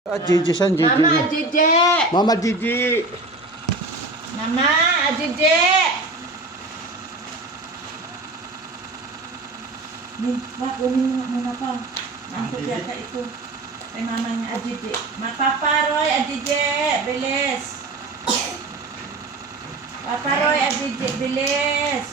Gigi san, Gigi. Mama, Gigi! Mama Gigi. Mama, Gigi! Kunin mo muna pa. Nangkot yata ito. Kay mama niya, Gigi. Mapaparoy, Gigi! Bilis! Paparoy, Gigi! Bilis!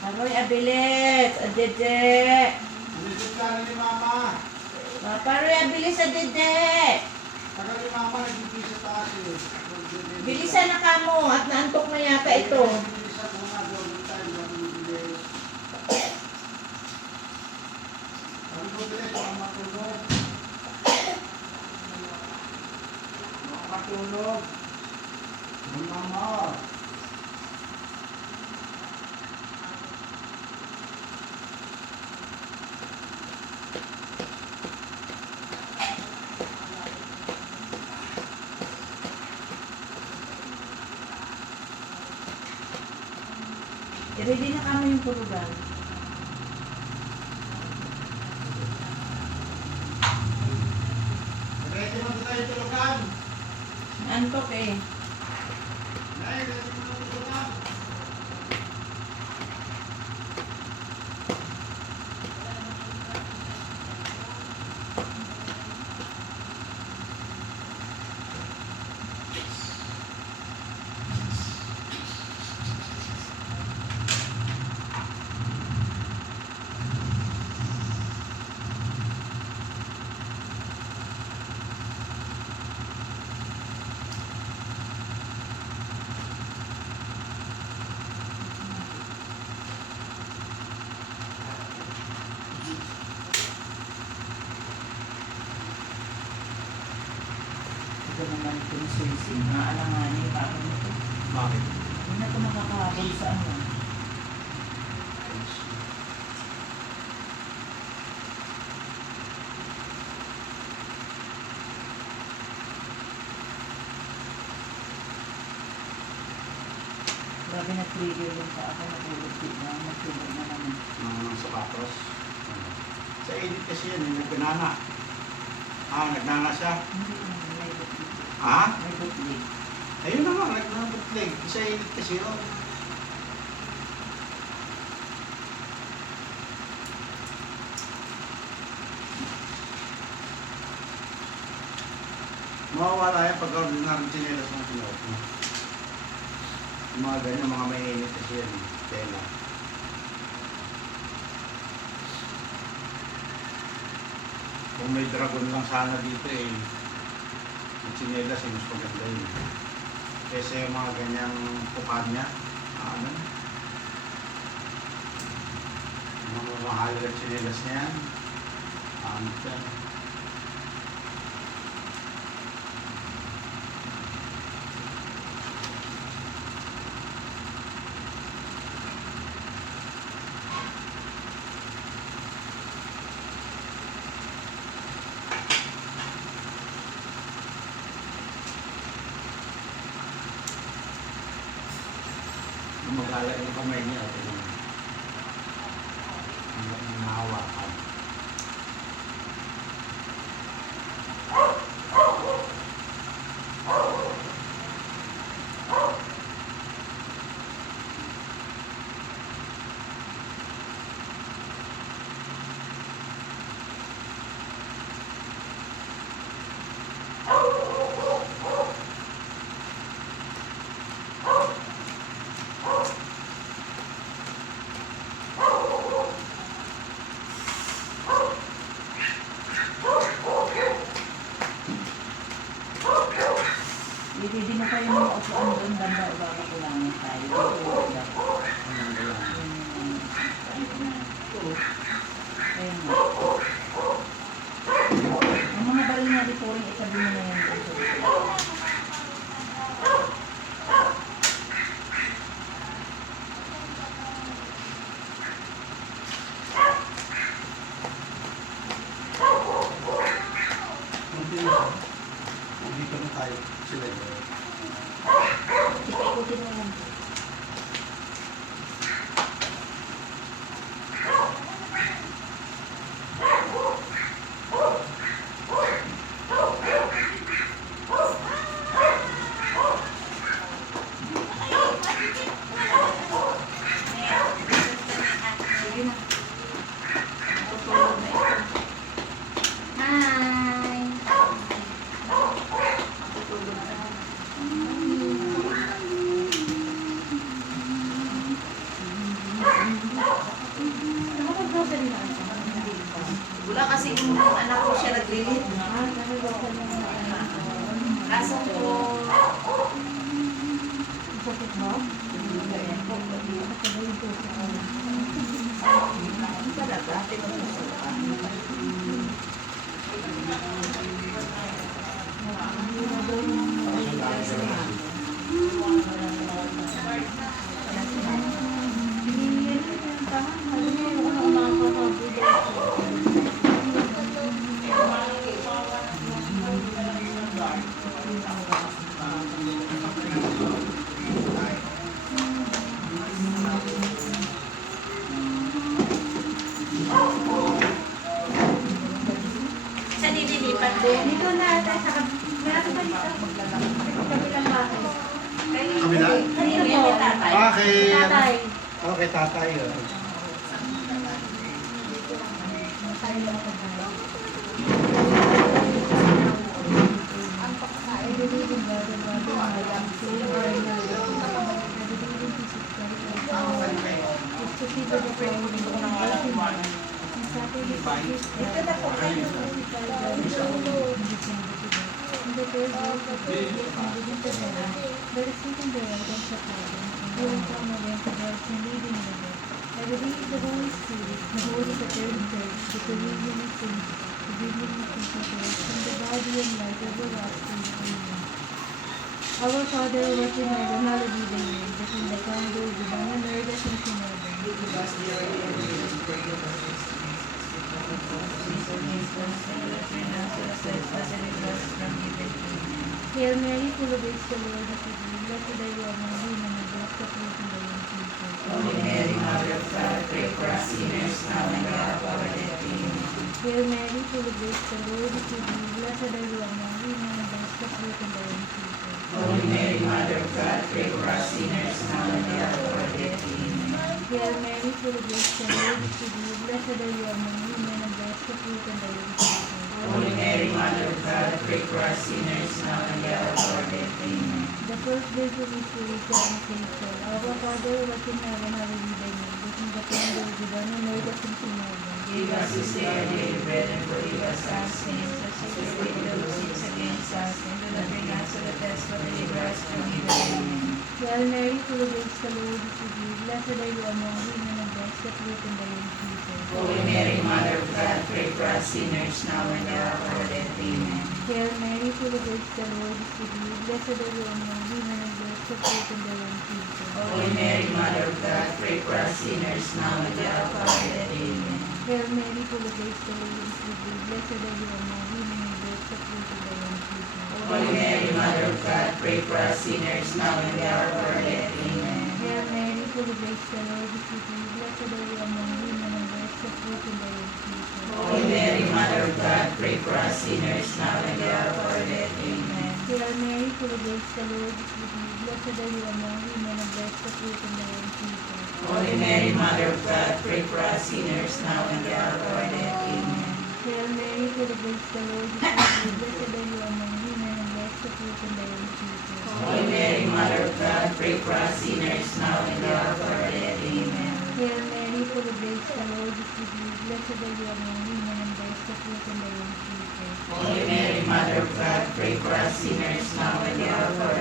Paparoy, abilis! Gigi! Bisit ka ni Mama. Paparoy, abilis, Gigi! Tagal ni Mama, nag-Gigi sa taas eh. Bilisan na kamo at naantok na yata ito. Bilisan mo na, doon tayo, bilis. Sabi ko bilis, baka matulog. Baka matulog. Mama. I-ready na kamo yung pulugan. Ready mo na tayo tulugan. Naantok eh. Nay, ready mo na tulugan. Ito naman itong suising. Naalanganin pa ako nito. Bakit? Hindi na ito makakahabol sa ano. Grabe na trigger yung pa ako. Nagulog na. Nagulog na naman. Mga sapatos. Sa edit kasi yan, yung nagbanana. Nagnana siya. Hindi naman. May butlig. Ha? May butlig. Ayun na nga, nagbutlig. Sa edit kasi yun. Mawawala yan pag ordinaryong tsinelas ng sinuot mo. Yung mga ganyan, mga may init kasi yan. Tela. Kung may dragon lang sana dito eh. Yung tsinelas eh, mas maganda yun. Kasi yung mga ganyang pukad niya, ano? Yung mga mahal na tsinelas niya yan. Ano siya? Gumagala yung kamay niya. Hanggang nahawakan. Hindi mo kayo mga upuan doon, banda o baka kulangan tayo. Tutulog lang. Ano ba yan? Ayun nga. Ang mga baril nga dito rin, itabi mo na yan doon sa dito. Dito na tayo. Sila. Ikutin mo lang. Sige na. Tutulog na ito. Hi! Tutulog na. Nakapag-grocery na ako. Wala kasi yung anak ko siya naglilit. Nakapag-grocery na ako. Kaso po, Sakit mo? talaga, tinutulog. Saan nililipat din? Dito na ata sa meron ba dito? Kabilang bahay. Kabila? Kanino May po? tatay. Kay... Tatay. Okay, tatay. Ang paksain, believing God and God the Father, Savior and Lord. I believe in Jesus Christ, our Lord. Is to see the prayer of the Almighty God. And Saturday is His Dito na po kayo. In the third day of the day, and within the heaven, there is sitting the right hand of heaven, and going from the land to God, and leading in the dead. I believe in the Holy Spirit, the Holy Catholic Church, the communion of saints, the giving of sacrifice, and the body and life everlasting. Amen. Our Father, who art in heaven, hallowed be thy name. That in the kingdom of divine and earth as it is in heaven. Hail Mary, full of grace, the Lord is with thee. Blessed are you among women, and blessed the fruit of thy womb, Jesus. Holy Mary, Mother of God, pray for us sinners now and at the hour of our death. Amen. Hail Mary, full of grace, the Lord is with thee. Blessed are you among women, and blessed the fruit of thy womb, Jesus. Holy Mary, Mother of God, pray for us sinners now and at the hour of our death. Amen. Hail Mary, full of grace, the Lord is with thee. Blessed are you among women, and blessed the fruit of thy womb, Jesus. Holy Mary, Mother of God, pray for us sinners now and at the hour of our death. Amen. The first virgin is spiritual and faithful. Our Father, who art in heaven, hallowed be thy name. That in the kingdom of divine and earth as it is in heaven. Give us this day our daily bread, and forgive us our sins, as we forgive those who sin against us, and do not bring us to the test, but deliver us from evil. Amen. Hail Mary, full of grace, the Lord is with thee. Blessed are you among women, and blessed the fruit of thy womb, Jesus. Holy Mary, Mother of God, pray for us sinners now and at the hour of our death. Amen. Hail Mary, full of grace, the Lord is with thee. Blessed are you among women, and blessed the fruit of thy womb, Jesus. Holy Mary, Mother of God, pray for us sinners now and at the hour of our death. Amen. Hail Mary, full of grace, the Lord is with thee. Blessed are you among women, and blessed the fruit of thy womb, Jesus. Holy Mary, Mother of God, pray for us sinners now and at the hour of our death. Amen. Hail Mary, full of grace, the Lord is with thee. Blessed are you among women, and blessed the fruit of thy womb, Jesus. Holy Mary, Mother of God, pray for us sinners now and at the hour of our death. Amen. Hail Mary, full of grace, the Lord is with thee. Blessed are you among women, and blessed the fruit of thy womb, Jesus. Holy Mary, Mother of God, pray for us sinners now and at the hour of our death. Amen. Hail Mary, full of grace, the Lord is with thee. Blessed are you among women, and blessed the fruit of thy womb, Jesus. Holy Mary, Mother of God, pray for us sinners now and at the hour of our death. Amen. Hail Mary, full of grace, the Lord is with thee. Blessed are you among women, and blessed the fruit of thy womb, Jesus. Holy Mary, Mother of God, pray for us sinners now and at the hour of our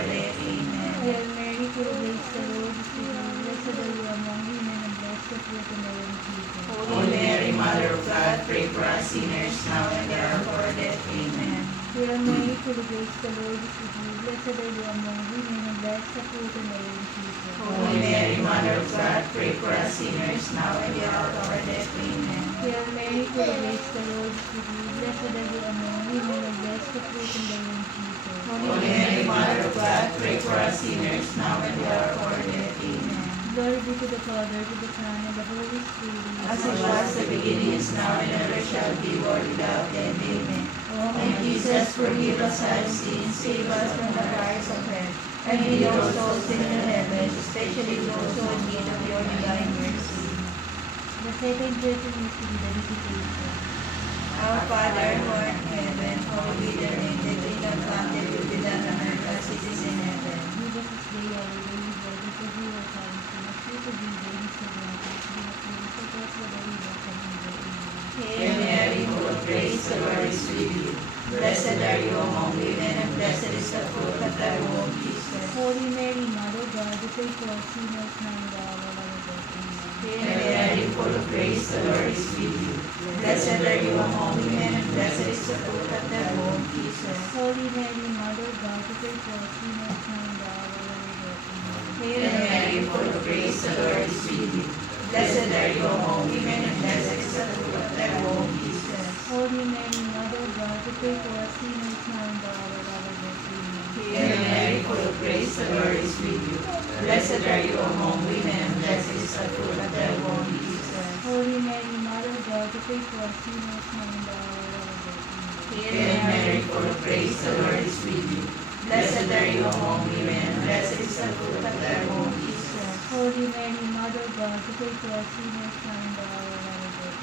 full of grace, the Lord is with you. Blessed are you among women, and blessed the fruit of the womb, Jesus. Holy Mary, Mother of God, pray for us sinners now and at the hour of our death. Amen. Hail Mary, full of grace, the Lord is with you. Blessed are you among women, and blessed the fruit of the womb, Jesus. Holy Mary, Mother of God, pray for us sinners now and at the hour of our death. Amen. Hail Mary, full of grace, the Lord is with you. Blessed are you among women, and blessed the fruit of the womb, Jesus. Holy Mary, Mother of God, pray for us sinners now and at the hour of our death. Amen. Glory be to the Father, to the Son, and the Holy Spirit. As it was in the beginning, is now, and ever shall be, world without end. Amen. O And Jesus, forgive us our sins, save us from the fires of hell, and lead all souls into heaven, especially those who are in need of your divine mercy. The second great mystery, the visitation. Our Father, who art in heaven, hallowed be thy name. Thy kingdom come, thy will be done on earth as it is in heaven. Give us this day our daily bread, and forgive us our sins, as we forgive those who sin against us. Do not lead us into temptation, but deliver us from evil. Amen. Hail Mary, full of grace, the Lord is with you. Blessed are you among women, and blessed is the fruit of thy womb, Jesus. Holy Mary, Mother of God, pray for us sinners now and at the hour of our death. Amen. Hail Mary, full of grace, the Lord is with you. Blessed are you among women, and blessed is the fruit of thy womb, Jesus. Holy Mary, Mother of God, pray for us sinners now and at the hour of our death. Amen. Hail Mary, full of grace, the Lord is with you. Blessed are you among women, and blessed is the fruit of thy womb, Jesus. Holy Mary, Mother of God, pray for us sinners now and at the hour of our death. Amen. Hail Mary, full of grace, the Lord is with you. Blessed are you among women, and blessed is the fruit of thy womb, Jesus. Holy Mary, Mother of God, pray for us sinners now and at the hour of our death. Amen. Hail Mary, full of grace, the Lord is with you. Blessed are you among women, and blessed is the fruit of thy womb, Jesus. Holy Mary, Mother of God, pray for us sinners now and at the hour of our death.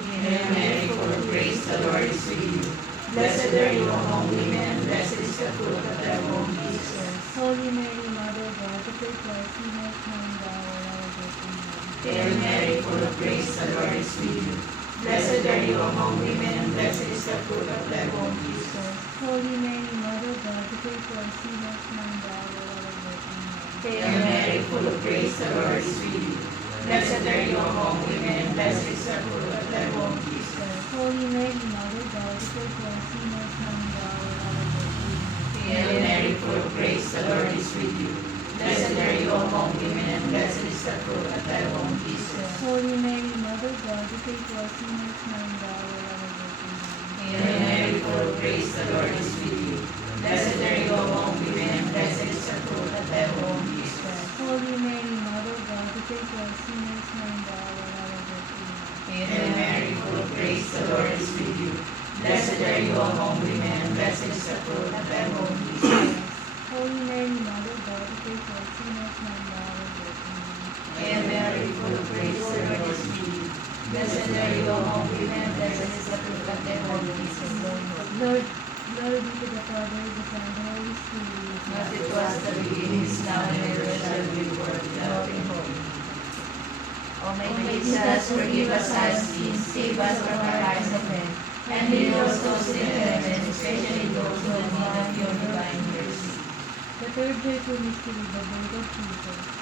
Amen. Hail Mary, full of grace, the Lord is with you. Blessed are you among women, and blessed is the fruit of thy womb, Jesus. Holy Mary, Mother of God, pray for us sinners now and at the hour of our death. Amen. Hail Mary, full of grace, the Lord is with you. Blessed are you among women, and blessed is the fruit of thy womb, Jesus. Holy Mary, Mother of God, pray for us sinners now and at the hour of our death. Amen. Hail Mary, full of grace, the Lord is with you. Blessed are you among women, and blessed is the fruit of thy womb, Jesus. Holy Mary, Mother of God, pray for us sinners now and at the hour of our death. Amen. Hail Mary, full of grace, the Lord is with you. Blessed are you among women, and blessed is the fruit of thy womb, Jesus. Holy Mary, Mother of God, pray for us sinners now and at the hour of our death. Amen. Hail Mary, full of grace, the Lord is with you. Blessed are you among women, and blessed is the fruit of thy womb, Jesus. Holy Mary, Mother of God, pray for us sinners now and at the hour of our death. Amen. Hail Mary, full of grace, the Lord is with you. Blessed are you among women, and blessed is the fruit of thy womb, Jesus. Holy Mary, Mother of God, pray for us sinners now and at the hour of our death. Amen. Hail Mary, full of grace, the Lord is with you. Blessed are you among women, and blessed is the fruit of thy womb, Jesus. Lord, glory be to the Father, the Son, and the Holy Spirit. As it was in the beginning, is now, and ever shall be, world without end. O my Jesus, forgive us our sins, save us from the fires of hell, and lead all souls into heaven, especially those who are in need of your divine mercy. The third joyful mystery, the birth of Jesus.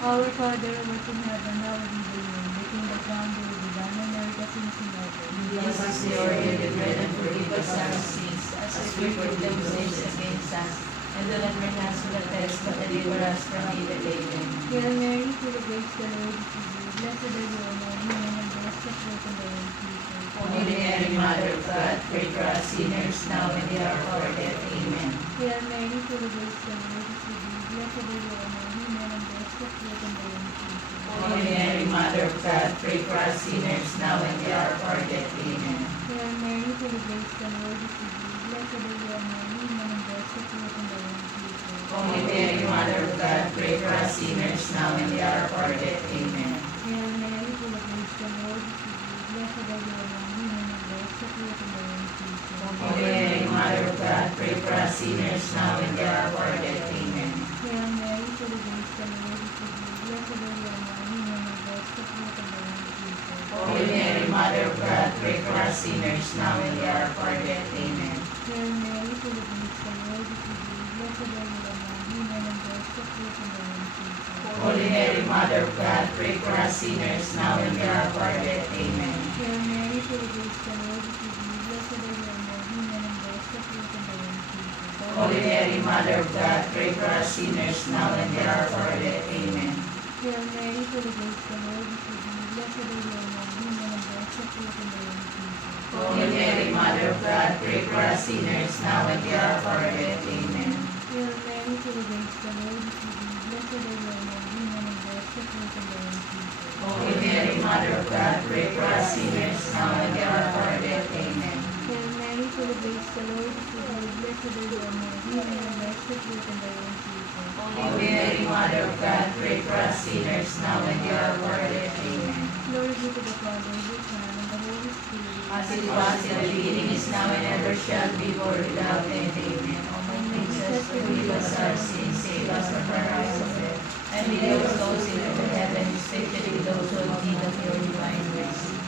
Our Father, who art in heaven, hallowed be thy name. Thy kingdom come, thy will be done on earth as it is in heaven. Give us this day our daily bread, and forgive us our sins, as we forgive those who sin against us. And do not bring us to the test, but deliver us from evil. Amen. Hail Mary, full of grace, the Lord is with you. Blessed are you among women, and blessed the fruit of thy womb, Jesus. Holy Mary, Mother of God, pray for us sinners now and at the hour of our death. Amen. Hail Mary, full of grace, the Lord is with you. Blessed are you among women, and blessed the fruit of thy womb, Jesus. Holy Mary, Mother of God, pray for us sinners now and at the hour of our death. Amen. Hail Mary, full of grace, the Lord is with you. Blessed are you among women, and blessed the fruit of thy womb, Jesus. Holy Mary, Mother of God, pray for us sinners now and at the hour of our death. Amen. Hail Mary, full of grace, the Lord is with you. Blessed are you among women, and blessed the fruit of thy womb, Jesus. Holy Mary, Mother of God, pray for us sinners now and at the hour of our death. Amen. Hail Mary, full of grace, the Lord is with you. Blessed are you among women, and blessed the fruit of thy womb, Jesus. Holy Mary, Mother of God, pray for us sinners now and at the hour of our death. Amen. Hail Mary, full of grace, the Lord is with you. Blessed are you among women, and blessed the fruit of thy womb, Jesus. Holy Mary, Mother of God, pray for us sinners now and at the hour of our death. Amen. Hail Mary, full of grace, the Lord is with thee. Blessed are you among women, and blessed the fruit of thy womb, Jesus. Holy Mary, Mother of God, pray for us sinners now and at the hour of our death. Amen. Hail Mary, full of grace, the Lord is with thee. Blessed are you among women, and blessed the fruit of thy womb, Jesus. Holy Mary, Mother of God, pray for us sinners now and at the hour of our death. Amen. Hail Mary, full of grace, the Lord is with thee. Blessed are you among women, and blessed the fruit of thy womb, Jesus. Holy Mary, Mother of God, pray for us sinners now and at the hour of our death. Amen. Hail Mary, full of grace, the Lord is with thee. Blessed are you among women, and blessed the fruit of thy womb, Jesus. Holy Mary, Mother of God, pray for us sinners now and at the hour of our death. Amen. Glory be to the Father, the Son, and the Holy Spirit. As it was in the beginning, is now, and ever shall be, world without end. Amen. O my Jesus, forgive us our sins, save us from the rise of death, and lead our souls into heaven, especially those who have need of your divine mercy.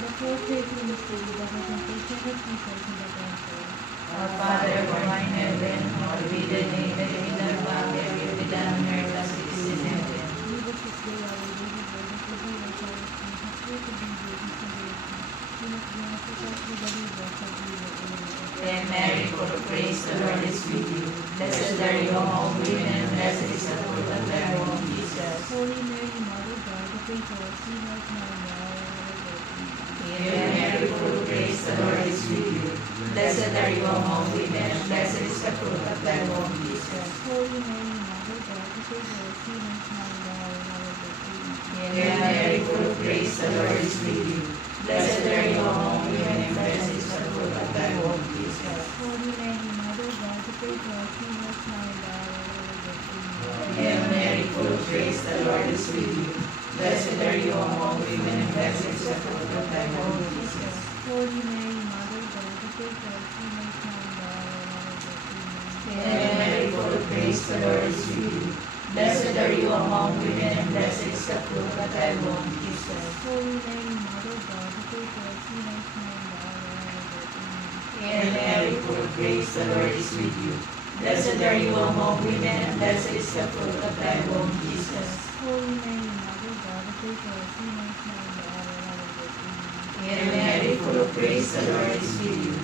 The fourth faithful mystery, the presentation of Jesus in the temple. Our Father, who art in heaven, hallowed be thy name. Thy kingdom come, thy will be done on earth as it is in heaven. Give us this day our daily bread, and forgive us our sins, as we forgive those who sin against us. Do not bring us into temptation, but deliver us from evil. Amen. Hail Mary, full of grace, the Lord is with you. Blessed are you among women, and blessed is the fruit of thy womb, Jesus. Holy Mary, Mother of God, pray for us sinners now and at the hour of our death. Amen. Hail Mary, full of grace, the Lord is with you. Blessed are you among women, and blessed is the fruit of thy womb, Jesus. Holy Mary, Mother of God, pray for us sinners now and at the hour of our death. Amen. Hail Mary, full of grace, the Lord is with you. Blessed are you among women, and blessed is the fruit of thy womb, Jesus. Holy Mary, Mother of God, pray for us sinners now and at the hour of our death. Amen. Hail Mary, full of grace, the Lord is with you. Blessed are you among women, and blessed is the fruit of thy womb, Jesus. Holy Mary, Mother of God, pray for us sinners now and at the hour of our death. Amen. Hail Mary, full of grace, the Lord is with you. Blessed are you among women, and blessed is the fruit of thy womb, Jesus. Holy Mary, Mother of God, pray for us sinners now and at the hour of our death. Amen. Hail Mary, full of grace, the Lord is with you. Blessed are you among women, and blessed is the fruit of thy womb, Jesus. Holy Mary, Mother of God, pray for us sinners now and at the hour of our death. Amen. Hail Mary, full of grace, the Lord is with you.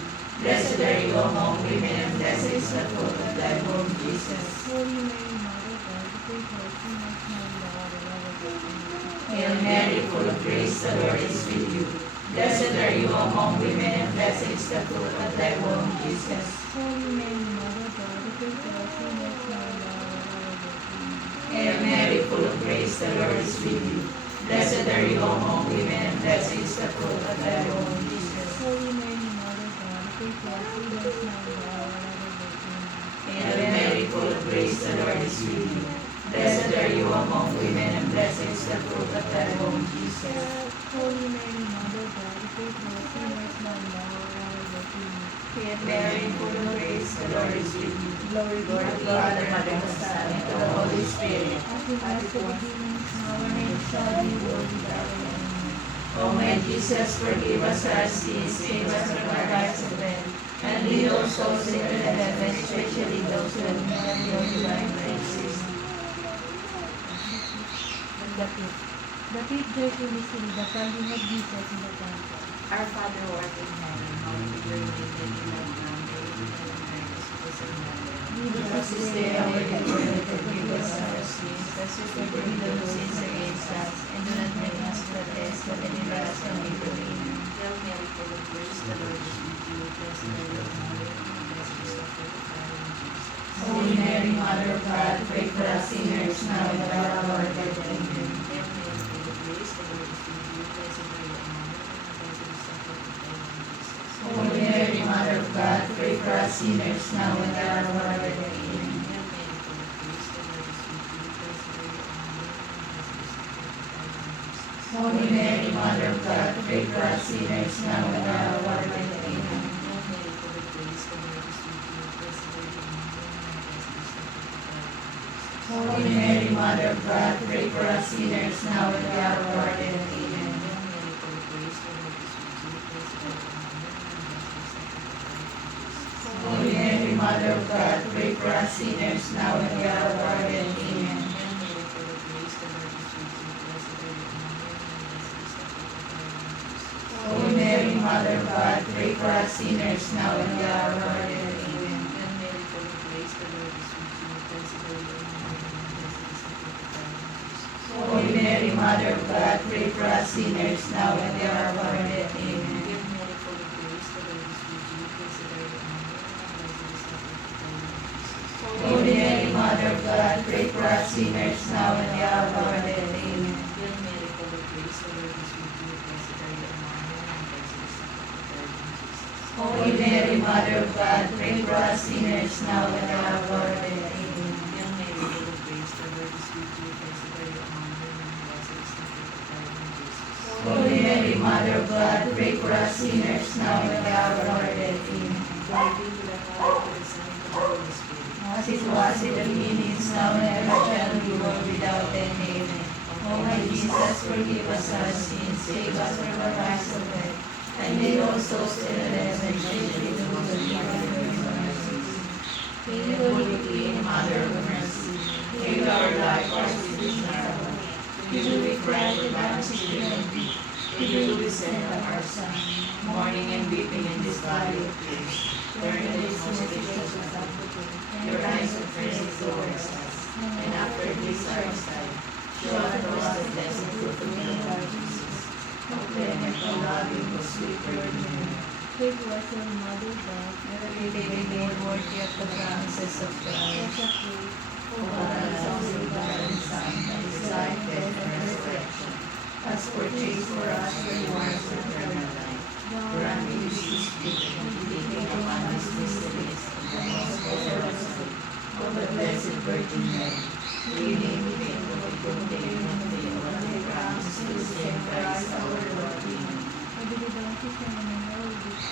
Blessed are you among women, and blessed is the fruit of thy womb, Jesus. Holy Mary, Mother of God, pray for us sinners now and at the hour of our death. Amen. Hail Mary, full of grace, the Lord is with you. Blessed are you among women, and blessed is the fruit of thy womb, Jesus. Holy Mary, Mother of God, pray for us sinners now and at the hour of our death. Amen. Hail Mary, full of grace, the Lord is with you. Blessed are you among women, and blessed is the fruit of thy womb, Jesus. Holy Mary, Mother of God, pray for us sinners now and at the hour of our death. Amen. Hail Mary, full of grace, the Lord is with you. Blessed are you among women, and blessed is the fruit of thy womb, Jesus. Holy Mary, Mother of God, pray for us sinners now and at the hour of our death. Amen. Hail Mary, full of grace, the Lord is with you. Glory be to the Father, and to the Son, and to the Holy Spirit. As it was in the beginning, now and ever shall be, world without end. Amen. O my Jesus, forgive us our sins, save us from the fires of hell, and lead all souls into heaven, especially those who have need of your divine mercy. The fifth joyful mystery, the founding of Jesus in the temple. Our Father who art in heaven, hallowed be your name, thy kingdom come, thy will be done on earth as it is in heaven. Give us This day our daily bread, and forgive us our sins, as we forgive those who sin against us, and do not bring us to test, but deliver us from evil. Amen. Hail Mary, full of grace, the Lord is with you. Blessed are you among women, and blessed is the fruit of thy womb, Jesus. Holy Mary, Mother of God, pray for us sinners now and at the hour of our death. Amen. Hail Mary, full of grace, the Lord is with you. Blessed are you among women, and blessed is the fruit of thy womb, Jesus. Holy Mary, Mother of God, pray for us sinners now and at the hour of our death. Amen. Hail Mary, full of grace, the Lord is with you. Blessed are you among women, and blessed is the fruit of thy womb, Jesus. Holy Mary, Mother of God, pray for us sinners now and at the hour of our death. Amen. Hail Mary, full of grace, the Lord is with you. Blessed are you among women, and blessed is the fruit of thy womb, Jesus. Holy Mary, Mother of God, pray for us sinners now and at the hour of our death. Amen. Hail Mary, full of grace, the Lord is with you. Blessed are you among women, and blessed is the fruit of thy womb, Jesus. Holy Mary, Mother of God, pray for us sinners now and at the hour of our death. Amen. Holy Mary, Mother of God, pray for us sinners now and at the hour of our death. Amen. Holy Mary, Mother of God, pray for us sinners now and at the hour of our death. Amen. Holy Mary, Mother of God, pray for us sinners now and at the hour of our death. Amen. Holy Mary, Mother of God, pray for us sinners now and at the hour of our death. Amen. Holy Mary, Mother of God, pray for us sinners now and at the hour of our death. Amen. As it was in the beginning, is now and ever shall be, world without end. Amen. O my Jesus, forgive us our sins, save us from the fires of hell, and lead all souls to heaven, especially those who need your mercy. Hail, Holy Queen, Mother of Mercy, hail our life, our sweetness, our hope. To you we cry, the banished and weep. To you we send up our Son, mourning and weeping in this valley of tears. Turn the most gracious of your eyes of mercy towards us, and after this our exile, show unto us the blessed fruit of your Lord Jesus. O clement, O loving, O sweet Virgin Mary, Pray for us, Holy Mother of God. that we may be made worthy of the promises of Let Christ. us pray. O God, as only begotten Son, by his life, death, and resurrection, has purchased for us the rewards of eternal life. Grant me this spirit, keeping upon these mysteries of the most holy rosary of the Blessed Virgin Mary, leading me faithfully to obtain and faith what they promise to save Christ our Lord. Amen. I believe the system and in all of this.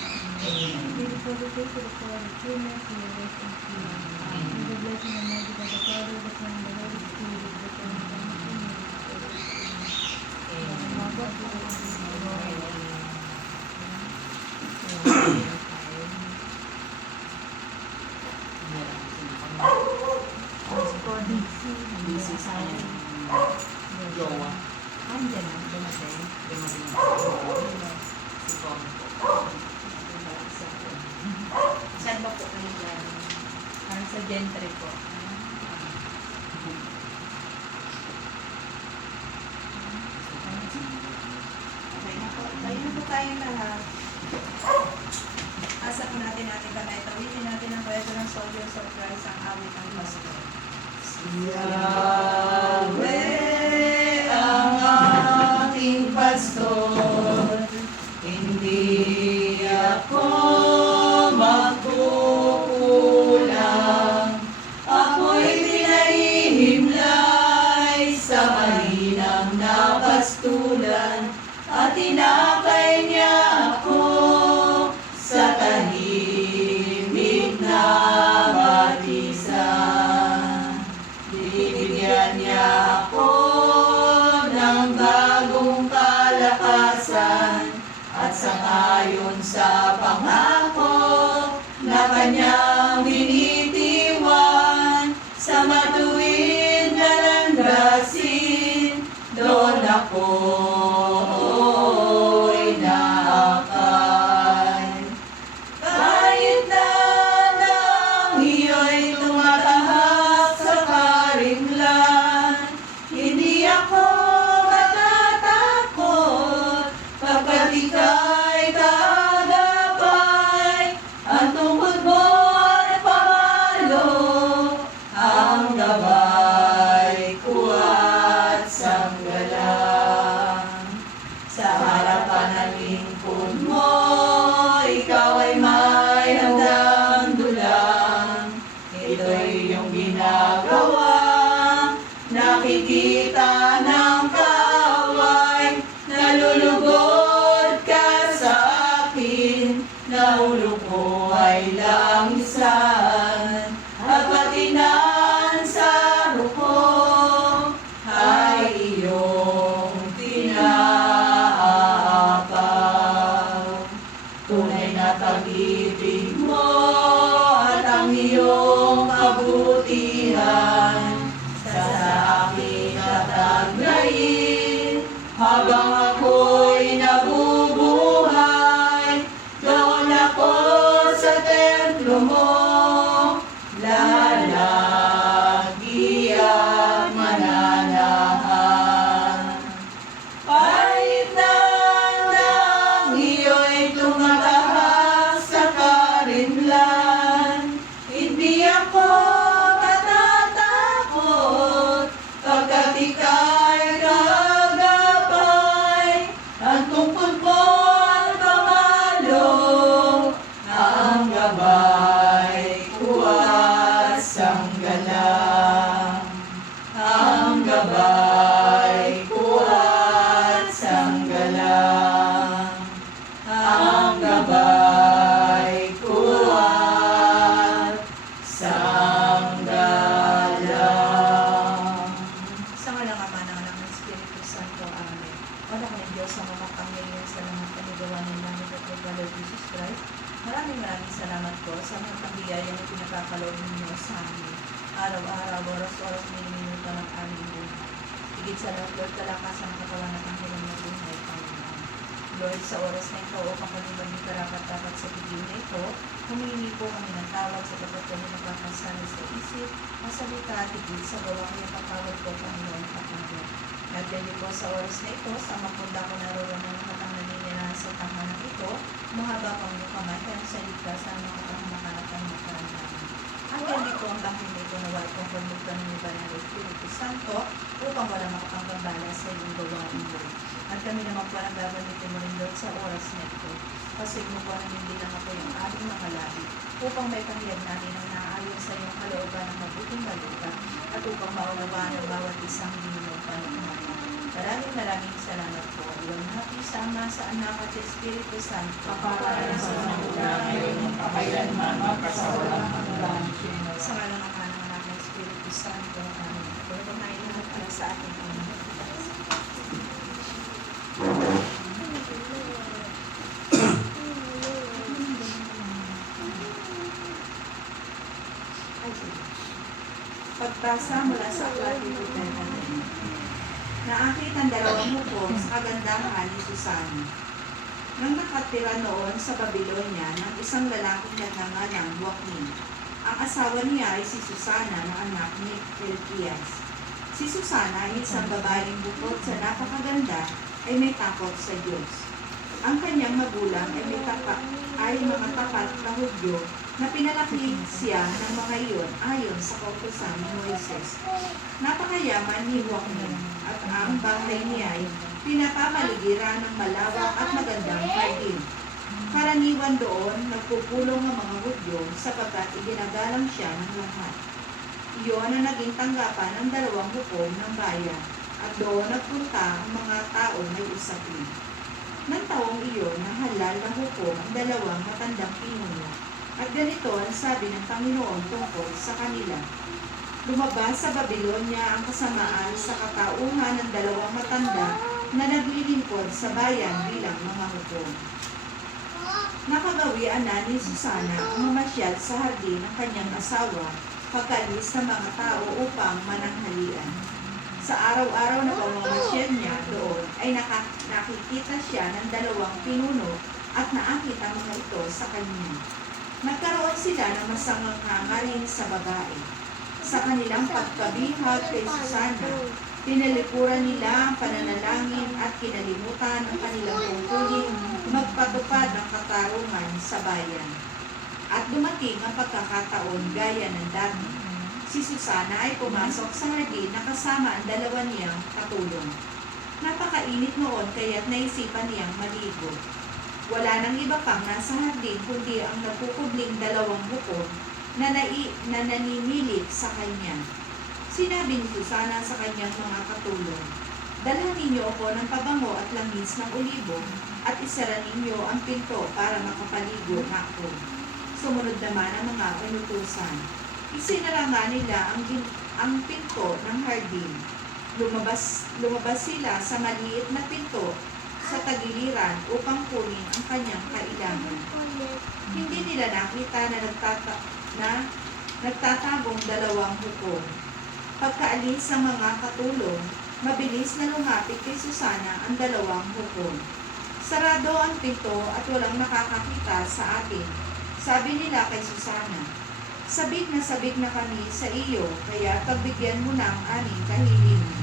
Amen. May the Father pray for the poor, the sinners, who are rest in peace. May the blessing and mercy of the Father, the Son, and the Holy Spirit be upon us and Jowa. Andyan na, dumating. Si Tom. Saan ba po kayo dyan? Parang sa gentry po. Okay na po. Tayo na po tayong lahat. Asa po natin ating kamay. Tawitin natin ang kwento ng Soldiers of Christ, ang awit ng Pasko. Yahweh ang aking pastor, hindi ako magkukulang. Ako'y pinahihimlay sa mahinang na pastulan, at tinakay niya ako sa tahimik na batisan. Binigyan niya ako ng bagong kalakasan, at sangayon sa pangako na kanyang binitiwan, sa matuwid na landasin, doon ako'y naakay. Kahit na ang iyo'y tumatahak sa karimlan, hindi ako matatakot, pagkat ika'y kagabay. Ang tungkod mo ay pamalo, ang gabay ko at sanggalang. Sa harapan ng lingkod mo, ikaw ay may handang dulang. Ito'y iyong ginagawa, nakikita ng kaaway. Nalulugod ka sa akin, na ulo ko ay langisan, at pati ng saro ko ay iyong pinaapaw. Tunay na pag-ibig mo kapangyarihan sa aking tataglayin. Habang ako'y nabubuhay, doon ako sa templo mo, lalagi at mananahan. Kahit na ang iyo'y tumatahak sa karinlan, hindi ako matatakot, pagkat ika'y kagabay. Ang tungkol mo ang pamalo, ang gabay ko at sanggalang. Ang gabay ko at sanggalang. Ang gabay ko at sanggalang. Sa ngalang Ama, ng Anak, ng Espiritu Santo. Amen. O Anak ng Diyos, ang makapangyarihan sa lahat ng nagawa ng langit at lupa, Lord Jesus Christ. Maraming salamat po sa mga pambiyayang na pinagkakaloob ninyo sa amin. Araw-araw, oras-oras, minuto ng aming buhay. Higit sa lahat, Lord, kalakasan ng katawan at ang hilang na buhay, Panginoon. Lord, sa oras na ito, upang kami maging karapat-dapat sa bigyan na ito, humingi po kami ng tawag sa dapat kami nakakasali sa isip, masalita at higit sa gawang iyong patawad po, Panginoon, Panginoon. At hindi po sa oras na ito, sa mapunda ko naroon ng katang naninirahan sa tahanan ito, mahaba pang iyong kamay, kaya sa ligtasan ng katahamakan at ang makaramdaman. Ang hindi po ang bahin nito na wala pong pagmugtan ng iba ng Espiritu Santo, upang wala makapagpabala sa iyong gawain mo. At kami naman po ang gagamitin mo rin doon sa oras na ito. Kasi mo po namin bilang ako yung aming mga labi, upang may kahiyag namin ang naaayon sa iyong kalooban ng mabuting balita, at upang maunawaan ang bawat isang ginong panahon. Maraming salamat po. Iwan natin sa Ama, sa Anak at sa Espiritu Santo. Kapatayan sa mga mula ngayon ng kapailanman magkasawalang hanggan. Sa ngalan ng Ama, ng Anak, ng Espiritu Santo. Amen. Kung kumain lahat para sa ating Ama. Pagbasa mula sa Aklat ni Ruben. Naakit ang dalawang hukong sa kagandahan ni Susana. Nang nakatira noon sa Babylonia ng isang lalaking nagngangalang Joaquin. Ang asawa niya ay si Susana na anak ni Hilkias. Si Susana ay isang babaeng bukod sa napakaganda ay may takot sa Diyos. Ang kanyang magulang ay mga tapat na Hudyo na pinalaki siya ng mga iyon ayon sa kautusan ni Moises. Napakayaman ni Joaquin at ang bahay niya ay pinapamaligiran ng malawak at magandang jardin. Karaniwan doon nagpupulong ang mga Hudyo sapagkat iginagalang siya ng lahat. Iyon ang naging tanggapan ng dalawang hukom ng bayan at doon nagpunta ang mga taong may usapin. Nang taong iyon, nahalal na hukom ang dalawang matandang pinuno. At ganito ang sabi ng Panginoon tungkol sa kanila. Lumabas sa Babylonia ang kasamaan sa katauhan ng dalawang matanda na naglilingkod sa bayan bilang mga hukom. Nakagawian na ni Susana ang mamasyal sa hardin ng kanyang asawa pagkalis ng mga tao upang mananghalian. Sa araw-araw na pamamasyal niya doon ay nakikita siya ng dalawang pinuno at naakit ang mga ito sa kanya. Nagkaroon sila ng masamang hangarin sa babae. Sa kanilang pagkabihag kay Susana, pinalikuran nila ang pananalangin at kinalimutan ang kanilang tungkulin magpatupad ng katarungan sa bayan. At dumating ang pagkakataon gaya ng dati. Si Susana ay pumasok sa hardin na kasama ang dalawa niyang katulong. Napakainit noon kaya't naisipan niyang maligo. Wala nang iba pang nasa hardin kundi ang nagkukubling dalawang hukom na nanimilip sa kanya. Sinabi ni Susana sa kanyang mga katulong, "Dalhan ninyo ako ng pabango at langis ng olibo at isara ninyo ang pinto para makapaligo na ako." Sumunod naman ang mga inutusan. Isinara nga nila ang pinto ng hardin. Lumabas sila sa maliit na pinto sa tagiliran upang kunin ang kanyang kailangan. Hindi nila nakita na nagtatagong dalawang hukom. Pagkaalis ng mga katulong, mabilis na lumapit kay Susana ang dalawang hukom. Sarado ang pinto at walang nakakakita sa atin. Sabi nila kay Susana, sabik na kami sa iyo, kaya pagbigyan mo na ang aming kahilingan.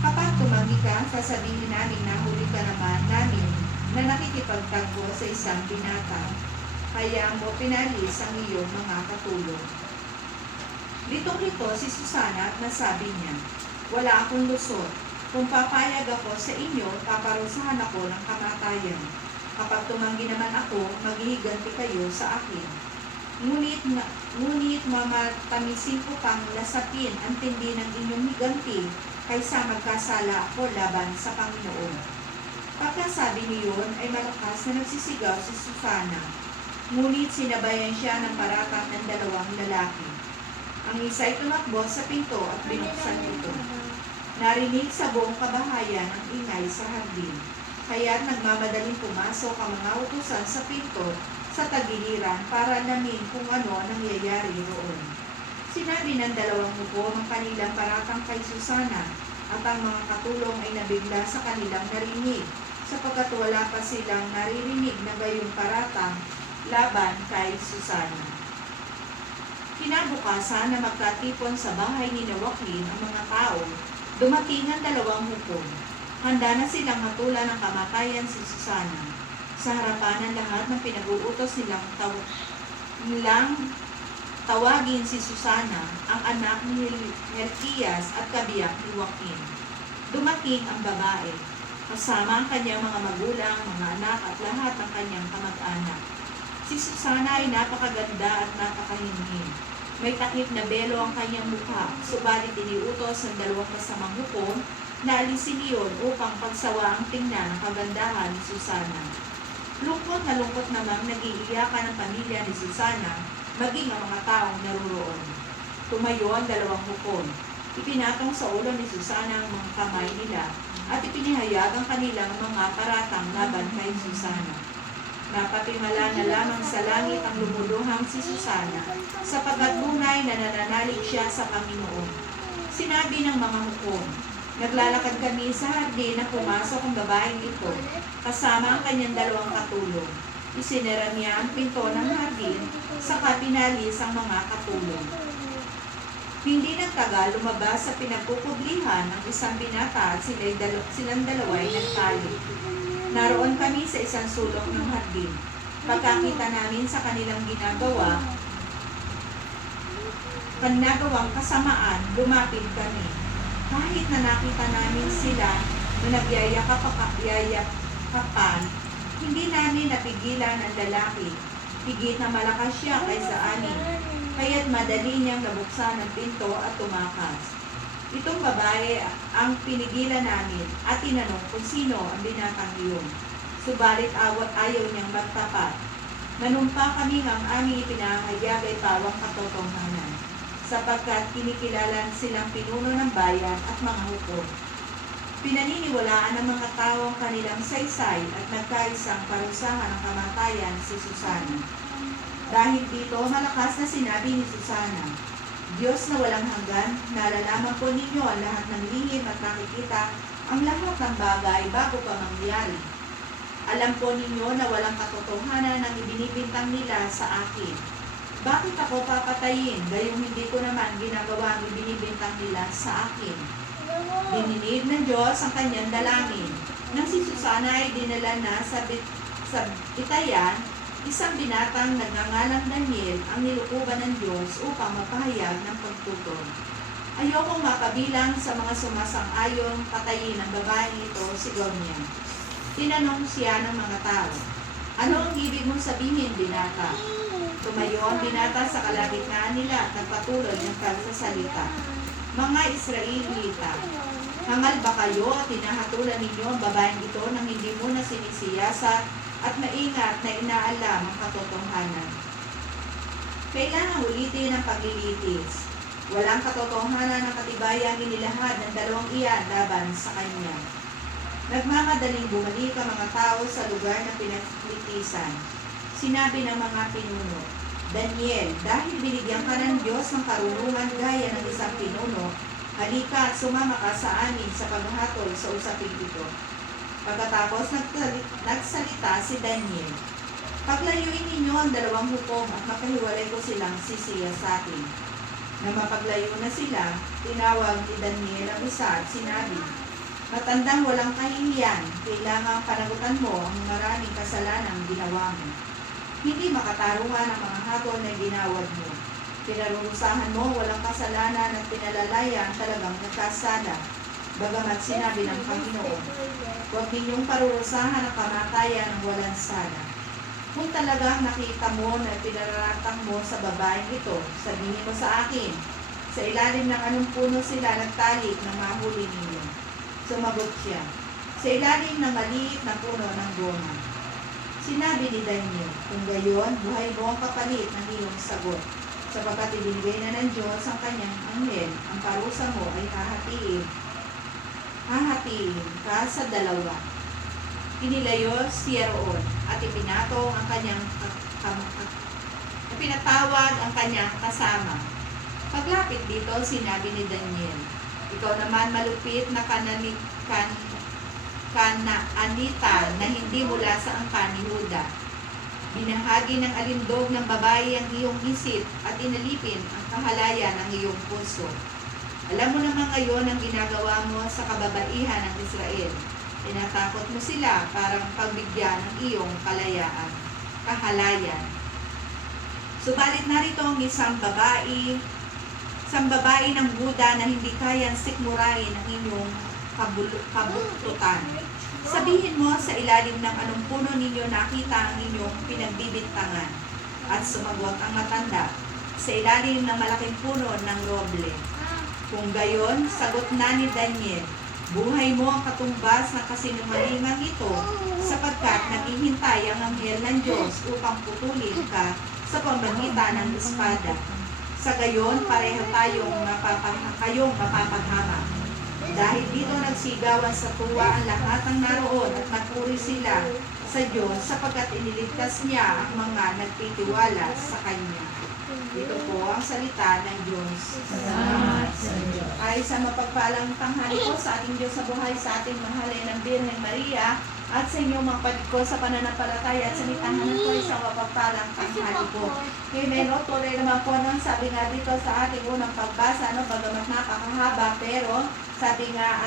Kapag tumanggi ka, sasabihin namin na huli ka naman namin na nakikipagtagpo sa isang binata. Kaya mo pinalis ang iyong mga katulong. Litong-lito si Susana at nasabi niya, wala akong lusot. Kung papayag ako sa inyo, paparusahan ako ng kamatayan. Kapag tumanggi naman ako, maghihiganti kayo sa akin. Ngunit mamatamisin ko pang lasapin ang tindi ng inyong higanti kaysa magkasala ako laban sa Panginoon. Pagkasabi niyon ay malakas na nagsisigaw si Susana. Ngunit sinabayan siya ng paratang ng dalawang lalaki. Ang isa ay tumakbo sa pinto at binuksan ito. Narinig sa buong kabahayan ang ingay sa hardin, kaya nagmamadaling pumasok ang mga utusan sa pinto sa tagiliran para alamin kung ano ang nangyayari roon. Sinabi ng dalawang hukom ang kanilang paratang kay Susana at ang mga katulong ay nabigla sa kanilang narinig sapagkat wala pa silang naririnig na gayong paratang laban kay Susana. Kinabukasan na magkatipon sa bahay ni Joaquin ang mga tao, dumating ang dalawang hukom. Handa na silang hatulan ng kamatayan si Susana. Sa harapan ng lahat ng pinag-uutos nilang tawagin si Susana, ang anak ni Hilkias at kabiyak ni Joaquin. Dumating ang babae, kasama ang kanyang mga magulang, mga anak at lahat ng kanyang kamag-anak. Si Susana ay napakaganda at napakahingin. May takip na belo ang kanyang mukha, subalit iniutos ng dalawang masamang hukom na alisin iyon upang pagsawa ang tingnan ng kagandahan ni Susana. Lungkot na lungkot namang nag-iiyakan ang pamilya ni Susana, maging ang mga taong naruroon. Tumayo ang dalawang hukom. Ipinatong sa ulo ni Susana ang mga kamay nila at ipinahayag ang kanilang mga paratang laban kay Susana. Napatimala na lamang sa langit ang lumuluhang si Susana, sapagkat tunay na nananalig siya sa Panginoon. Sinabi ng mga hukom, naglalakad kami sa hardin na pumasok ang babaeng ito, kasama ang kanyang dalawang katulong. Isinara niya ang pinto ng hardin, saka pinalis ang mga katulong. Hindi nagtagal lumabas sa pinagkukublihan ng isang binata at silang dalawa ay nagtali. Naroon kami sa isang sulok ng hardin. Pagkakita namin sa kanilang panagawang kasamaan, lumapit kami. Kahit na nakita namin sila na nagyayakapan, hindi namin napigilan ang lalaki. Higit na malakas siya kaysa amin, kaya't madali niyang nabuksan ang pinto at tumakas. Itong babae ang pinigilan namin at tinanong kung sino ang binatang iyon. Subalit ayaw niyang magtapat. Nanumpa kami ang aming ipinahayag ay pawang katotohanan, sapagkat kinikilalan silang pinuno ng bayan at mga hukom. Pinaniniwalaan ng mga tao ang kanilang saysay at nagkaisang parusahan ng kamatayan si Susana. Dahil dito, malakas na sinabi ni Susana, Diyos na walang hanggan, nalalaman po ninyo ang lahat ng lihim at nakikita ang lahat ng bagay bago pa mangyari. Alam po ninyo na walang katotohanan ang ibinibintang nila sa akin. Bakit ako papatayin, gayong hindi ko naman ginagawa ang ibinibintang nila sa akin? Dininig ng Diyos ang kanyang dalangin. Nang si Susana ay dinala na sa itayan, isang binatang nagngangalang Daniel ang nilukuban ng Diyos upang magpahayag ng pagtugon. Ayokong makabilang sa mga sumasang-ayong patayin ng babaeng ito, sigaw niya. Tinanong siya ng mga tao, ano ang ibig mong sabihin, binata? Tumayo ang binata sa kalagitnaan nila at nagpatuloy ng pagsasalita. Mga Israelita, hangal ba kayo at tinahatulan ninyo ang babaeng ito nang hindi mo na sinisiyasat at maingat na inaalam ang katotohanan? Kailangan ulitin ang paglilitis. Walang katotohanan ng katibayang inilahad ng dalawang iyan laban sa kanya. Nagmamadaling bumalik ang mga tao sa lugar na pinaglitisan. Sinabi ng mga pinuno, Daniel, dahil binigyan ka ng Diyos ng karunungan gaya ng isang pinuno, halika at sumama ka sa amin sa paghatol sa usaping ito. Pagkatapos nagsalita si Daniel, paglayuin ninyo ang dalawang hukom at makahiwalay ko silang sisiyasatin. Na mapaglayo na sila, tinawag ni Daniel ang isa at sinabi, matandang walang kahihiyan, kailangang panagutan mo ang maraming kasalanang ginawa mo. Hindi makatarungan ang mga hatol na ginawad mo. Pinarurusahan mo walang kasalanan at pinalalayan talagang nagkasala. Bagamat sinabi ng Panginoon, huwag ninyong parurusahan ang kamatayan ng walang sala. Kung talagang nakita mo na pinaratang mo sa babaeng ito, sabihin mo sa akin, sa ilalim ng anong puno sila nagtalik na mahuli ninyo. Sumagot siya, sa ilalim ng maliit na puno ng goma. Sinabi ni Daniel, kung gayon, buhay mo ang kapalit ng iyong sagot. Sapagkat ibinigay na ng Diyos ang kanyang anghel, ang parusa mo ay hahatiin ka sa dalawa. Inilayo siya roon at ipinatong ang kanyang pinatawag ang kanyang kasama. Paglapit dito, sinabi ni Daniel, ikaw naman malupit na Kanaanita na hindi mula sa angkan ni Huda. Binahagi ng alindog ng babae ang iyong isip at inalipin ang kahalaya ng iyong puso. Alam mo naman ngayon ang ginagawa mo sa kababaihan ng Israel. Tinatakot mo sila para pagbigyan ng iyong kahalayan. Subalit narito ang isang babae ng Buda na hindi kayang sikmurain ang inyong kabututan. Sabihin mo sa ilalim ng anong puno ninyo nakita ang inyong pinagbibintangan. At sumagot ang matanda, sa ilalim ng malaking puno ng roble. Kung gayon, sagot na ni Daniel, buhay mo ang katumbas ng kasinungalingang ito, sapagkat naghihintay ang anghel ng Diyos upang putulin ka sa pamamagitan ng espada. Sa gayon, pareho kayong mapapaghamak. Dahil dito nagsigawan sa tuwa ang lahat ng naroon at nagpuri sila sa Diyos sapagkat iniligtas niya ang mga nagtitiwala sa Kanya. Ito po ang salita ng Diyos. Salamat sa Diyos. Ay sa mapagpalang tanghali po sa ating Diyos sa buhay, sa ating mahalin ng Birhen Maria, at sa inyong mga kapatid ko sa pananampalataya at sa tahanan ko ay sa mapagpalang tanghali po. Amen. O, tuloy naman po nang sabi nga dito sa ating unang pagbasa, bagamat napakahaba, pero sabi nga,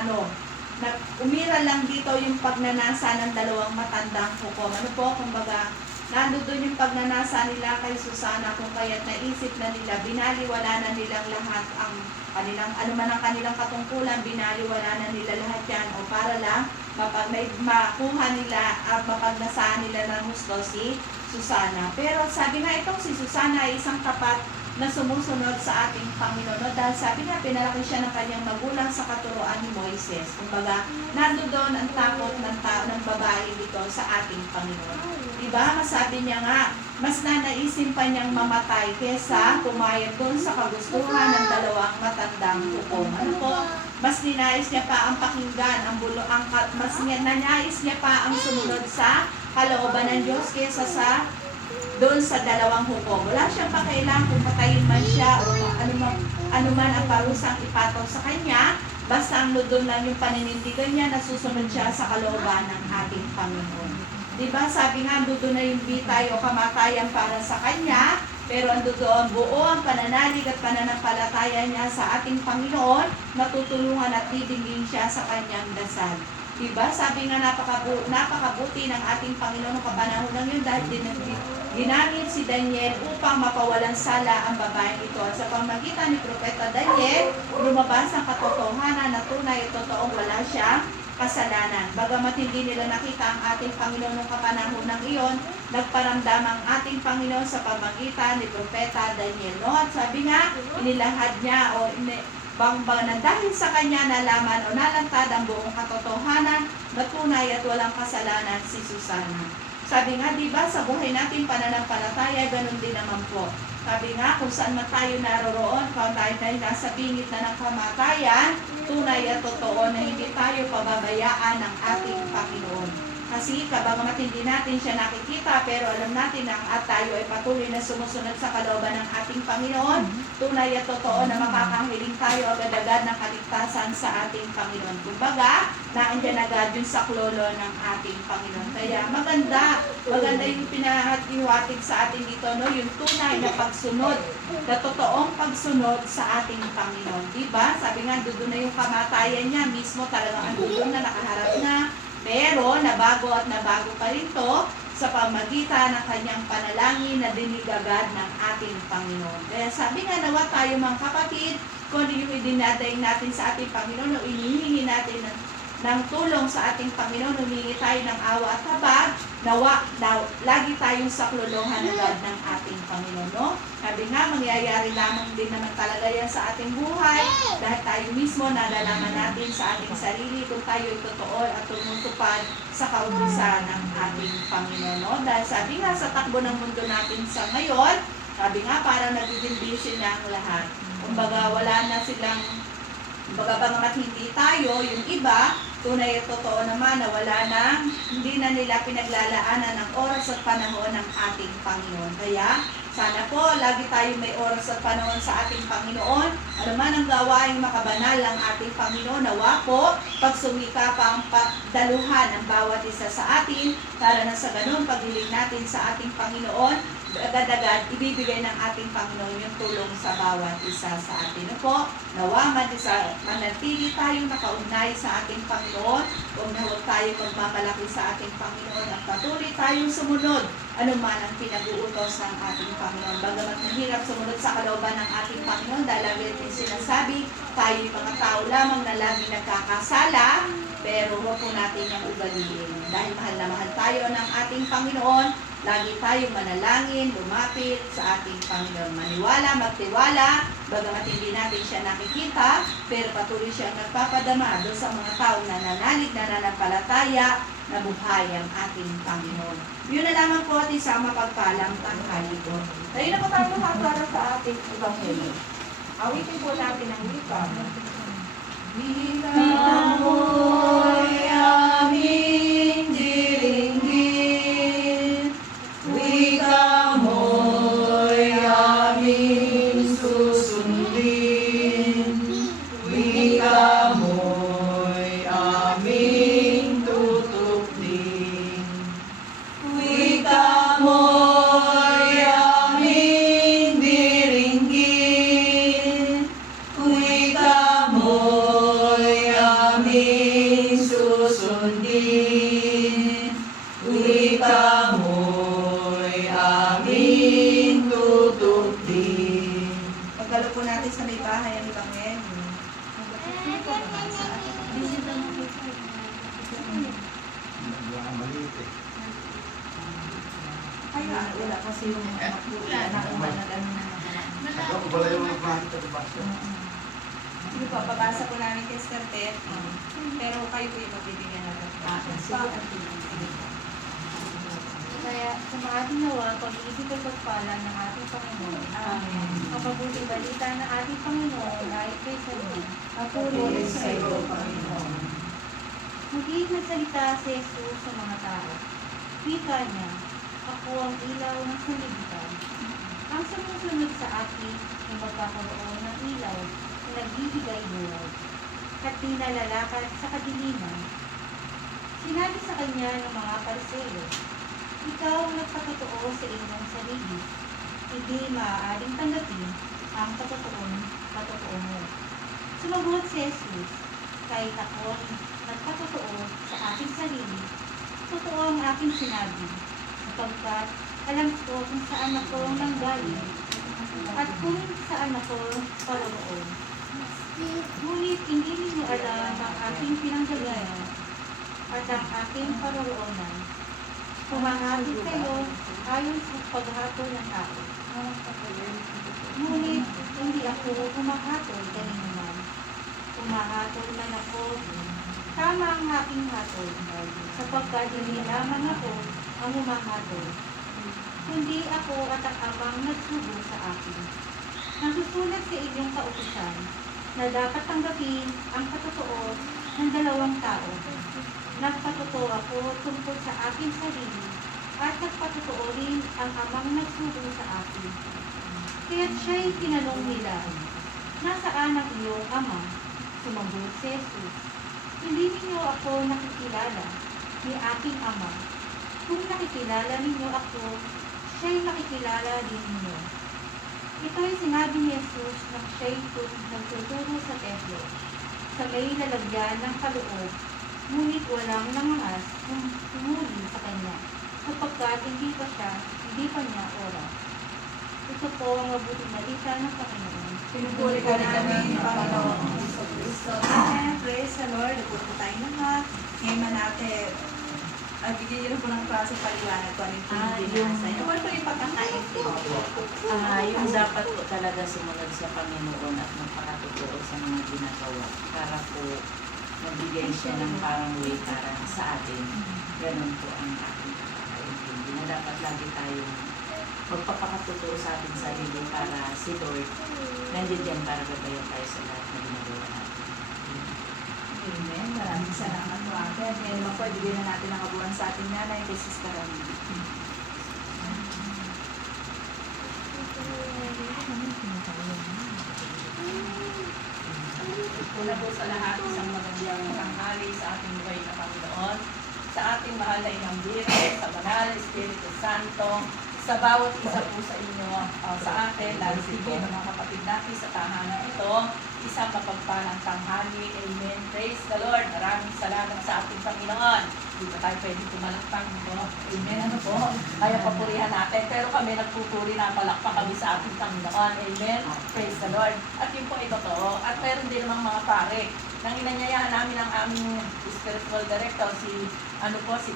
umira lang dito yung pagnanasa ng dalawang matandang hukom. Kumbaga, nandoon yung pagnanasa nila kay Susana kung kaya't naisip na nila, binaliwala na nilang lahat ang kanilang, ang kanilang katungkulan, binaliwala na nila lahat yan o para lang makuha nila at mapagnasaan nila ng gusto si Susana. Pero sabi nga itong si Susana ay isang tapat na sumusunod sa ating Panginoon. Dahil sabi nga, pinalaki siya ng kanyang magulang sa katuroan ni Moises. Kumbaga, nandoon ang takot ng babae dito sa ating Panginoon. Diba? Masabi niya nga, mas nanaisin pa niyang mamatay kesa pumayag doon sa kagustuhan ng dalawang matandang hukom. Mas ninais niya pa ang pakinggan, mas ninais niya pa ang sumunod sa kalooban ng Diyos kesa sa doon sa dalawang hukom. Wala siyang pakailan kung patayin man siya o ano man ang parusang ipataw sa kanya, basta ang doon lang yung paninindigan niya na susunod siya sa kalooban ng ating Panginoon. Diba? Sabi nga, doon na yung bitay o kamatayan para sa kanya, pero ando doon buo ang pananalig at pananampalataya niya sa ating Panginoon, natutulungan at didingin siya sa kanyang dasal. Diba? Sabi nga, napakabuti ng ating Panginoon ng kapanahon ng yun dahil ginamit si Daniel upang mapawalan sala ang babaeng ito. At sa pamagitan ni Propeta Daniel, lumabas ang katotohanan na tunay at totoong wala siyang kasalanan. Bagamat hindi nila nakita ang ating Panginoon ng kapanahon ng iyon, nagparamdam ang ating Panginoon sa pamagitan ni Propeta Daniel. At sabi nga, inilahad niya na dahil sa kanya nalaman o nalantad ang buong katotohanan na tunay at walang kasalanan si Susana. Sabi nga, di ba, sa buhay natin pananampalataya, ganun din naman po. Sabi nga, kung saan man tayo naroroon, kung tayo nasa bingit na ng kamatayan, tunay at totoo na hindi tayo pababayaan ng ating Panginoon. Kasi bagamat hindi natin siya nakikita, pero alam natin na at tayo ay patuloy na sumusunod sa kalooban ng ating Panginoon. Tunay at totoo na makakahiling tayo agad-agad ng kaligtasan sa ating Panginoon. Kumbaga, naandyan agad yung saklolo ng ating Panginoon. Kaya maganda yung pinahiwatig sa atin dito, no? Yung tunay na pagsunod, na totoong pagsunod sa ating Panginoon. Diba? Sabi nga, doon na yung kamatayan niya, mismo talagang andun na, nakaharap na. Pero nabago pa rin to sa pamagitan ng kanyang panalangin na dinig agad ng ating Panginoon. Kaya sabi nga, nawa tayo mga kapatid, kung ano yung idinadaing natin sa ating Panginoon, o inihingi natin ng tulong sa ating Panginoon, humingi tayo ng awa at habag, nawa lagi tayong saklolohan agad ng ating Panginoon. No? Sabi nga, mangyayari lamang din naman talaga yan sa ating buhay dahil tayo mismo nalalaman natin sa ating sarili kung tayo ay totoo at tumutupad sa kautusan ng ating Panginoon. No? Dahil sabi nga, sa takbo ng mundo natin sa ngayon, sabi nga, parang nagiging busy na ang lahat. Kumbaga, wala na silang, kumbaga, bagamat hindi tayo, yung iba, tunay at totoo naman na wala na, hindi na nila pinaglalaanan ng oras at panahon ng ating Panginoon. Kaya, sana po, lagi tayo may oras at panahon sa ating Panginoon. Ano man ang gawaing makabanal ang ating Panginoon, nawa po, pagsumika pa ang pagdaluhan ng bawat isa sa atin, para na sa ganun, paghiling natin sa ating Panginoon, agad-agad ibibigay ng ating Panginoon yung tulong sa bawat isa sa atin. Ano po, nawa manatili tayong nakaugnay sa ating Panginoon, huwag na huwag tayong magmamalaki sa ating Panginoon at patuloy tayong sumunod anuman ang pinag-uutos ng ating Panginoon. Bagamat mahirap sumunod sa kalooban ng ating Panginoon, dahil lagi natin sinasabi, tayo yung mga tao lamang na lagi nagkakasala, pero huwag po natin yung ugaliin. Dahil mahal na mahal tayo ng ating Panginoon, lagi tayong manalangin, lumapit sa ating Panginoon. Maniwala, magtiwala, bagamat hindi natin siya nakikita, pero patuloy siyang nagpapadama doon sa mga taong nananalig, nananampalataya, na buhay ang ating Panginoon. Yun na lamang po at isang mapagpalang tanghali ko. Tayo na po tayo para sa ating Ebanghelyo. Awitin po natin ang wika. Wika mo'y aming diringgin, wika mo'y aming susundin, wika mo'y aming tutuktin, wika mo'y aming diringgin, wika mo'y aming susundin, wika mo'y aming tutuktin. Pagkalo po natin sa may bahay ang Ebanghelyo. Maliit eh. Kaya wala kasi yung makula na umanagan na. Ako pala yung magmakita ko basta. Sige po, babasa ko namin kay Sister Beth. Pero kayo po yung magbibigyan natin. Kaya sumaating nawa pag-ibig at pagpala ng ating Panginoon. Amen. Ang mabuting balita ng ating Panginoon ay kay sa Lord. Puri sa iyo, Panginoon. Muling nagsalita si Jesus sa mga tao. Wika niya, ako ang ilaw ng sanlibutan. Ang sumusunod sa akin ay magkakaroon ng ilaw na nagbibigay buhay at di nalalakad sa kadiliman. Sinabi sa kanya ng mga Pariseo, ikaw ang nagpatotoo sa iyong sarili. Hindi maaaring tanggapin ang patotoo mo. Sumagot si Jesus, kahit ako nagpatotoo sa aking sarili, totoo ang aking sinabi, sapagkat alam ko kung saan ako nanggaling at kung saan ako paroroon. Ngunit hindi ninyo alam ang aking pinanggagayan at ang aking paroroonan. Humahabol kayo ayon sa paghatol ng tao. Ngunit hindi ako humahatol kanino man. Humahatol man ako, tama ang aking hatol, sapagkat hindi lamang ako ang humahatol, kundi ako at ang Amang nagsugo sa akin. Nasusulat sa inyong kautusan na dapat tanggapin ang patotoo ng dalawang tao. Nagpatotoo ako tungkol sa aking sarili at nagpatotoo rin ang amang nagsugo sa akin. Kaya't siya'y tinanong nila, "Nasaan ang iyong ama?" Sumagot si Jesus, "Hindi ninyo ako nakikilala ni aking ama. Kung nakikilala ninyo ako, siya'y nakikilala din ninyo." Ito'y sinabi ni Jesus nang siya'y nagtuturo sa templo, sa may lalagyan ng kaloob, ngunit walang nangangas kung tumuli sa kanya, sapagkat hindi pa niya oras. Ito po ang mabuting balita ng Panginoon. Pinupuri ka namin, Panginoon Kristo. Amen. Praise the Lord. Nagpunta po tayo ng mga ngayon natin. Bigyan niyo po ng klase paliwanag ko ano yung binasa. Ito po yung pagkakaintindi. Yung dapat po talaga sumunod sa Panginoon at magpakatotoo sa mga ginagawa para po magbigay siya ng parang way para sa atin. Ganun po ang ating pagkakaintindi na dapat lagi tayong magpapakatotoo sa ating sarili para si Lord nandiyan para gabayan tayo sa lahat na ginagawa natin. Amen. Maraming salamat po ate. At ngayon naman po, bigyan na natin ang kabuhan sa ating nanay kay Sister Rami. Una po sa lahat, isang magandang tanghali sa ating buhay na Panginoon, sa ating mahal na Inang Birhen, sa Banal, Espiritu Santo, sa bawat isa po sa inyo, sa atin, lalo siguro mga kapatid natin sa tahanan ito, isang mapagpalang tanghali. Amen. Praise the Lord. Maraming salamat sa ating Panginoon. Hindi pa tayo pwede pumalakpak dito. Amen. Ano po? Kaya papurihan natin. Pero kami nagpupuri na palakpak kami sa ating Panginoon. Amen. Praise the Lord. At yun po ay totoo. At meron din namang mga pare. Nang inanyayahan namin ang aming spiritual director, si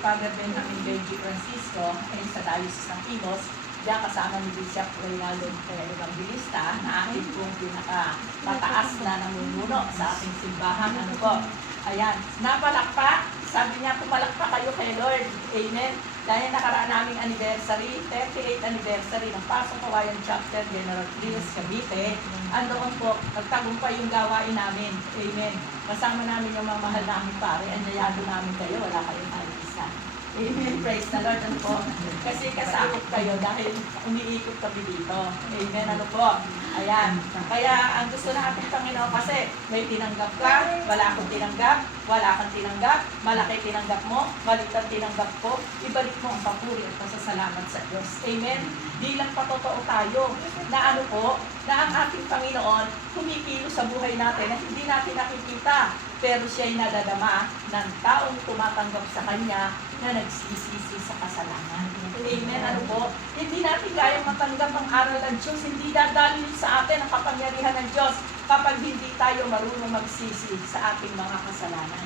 Father Benjamin Benji Francisco, ay sa Diocese ng Imos, diyan kasama ni Bishop Reynaldo Evangelista, na aking pong pinaka-mataas na namumuno sa ating simbahan. Ano po? Ayan, napalakpak. Sabi niya, pumalakpak kayo kay Lord. Amen. Dahil nakaraan naming anniversary, 38th anniversary ng Pasong Kawayan Chapter, General Trias, Cavite. Andoon po, nagtagumpay yung gawain namin. Amen. Kasama namin yung mga mahal namin pare. Anyayado namin kayo, wala kayong alisa. Amen. Praise the Lord. Ano po? Kasi kasakot kayo dahil umiikot kami dito. Amen. Ano po? Ayan. Kaya ang gusto na ating Panginoon kasi may tinanggap ka, wala akong tinanggap, wala kang tinanggap, malaki tinanggap mo, maliit ang tinanggap ko, ibalik mo ang papuri at pasasalamat sa Diyos. Amen. Di lang patotoo tayo na ano po, na ang ating Panginoon kumikilos sa buhay natin na hindi natin nakikita. Pero siya'y nadadama ng taong tumatanggap sa Kanya na nagsisisi sa kasalanan. Amen. Ano po? Hindi natin kayang matanggap ang aral ng Diyos. Hindi dadalhin sa atin ang kapangyarihan ng Diyos kapag hindi tayo marunong magsisi sa ating mga kasalanan.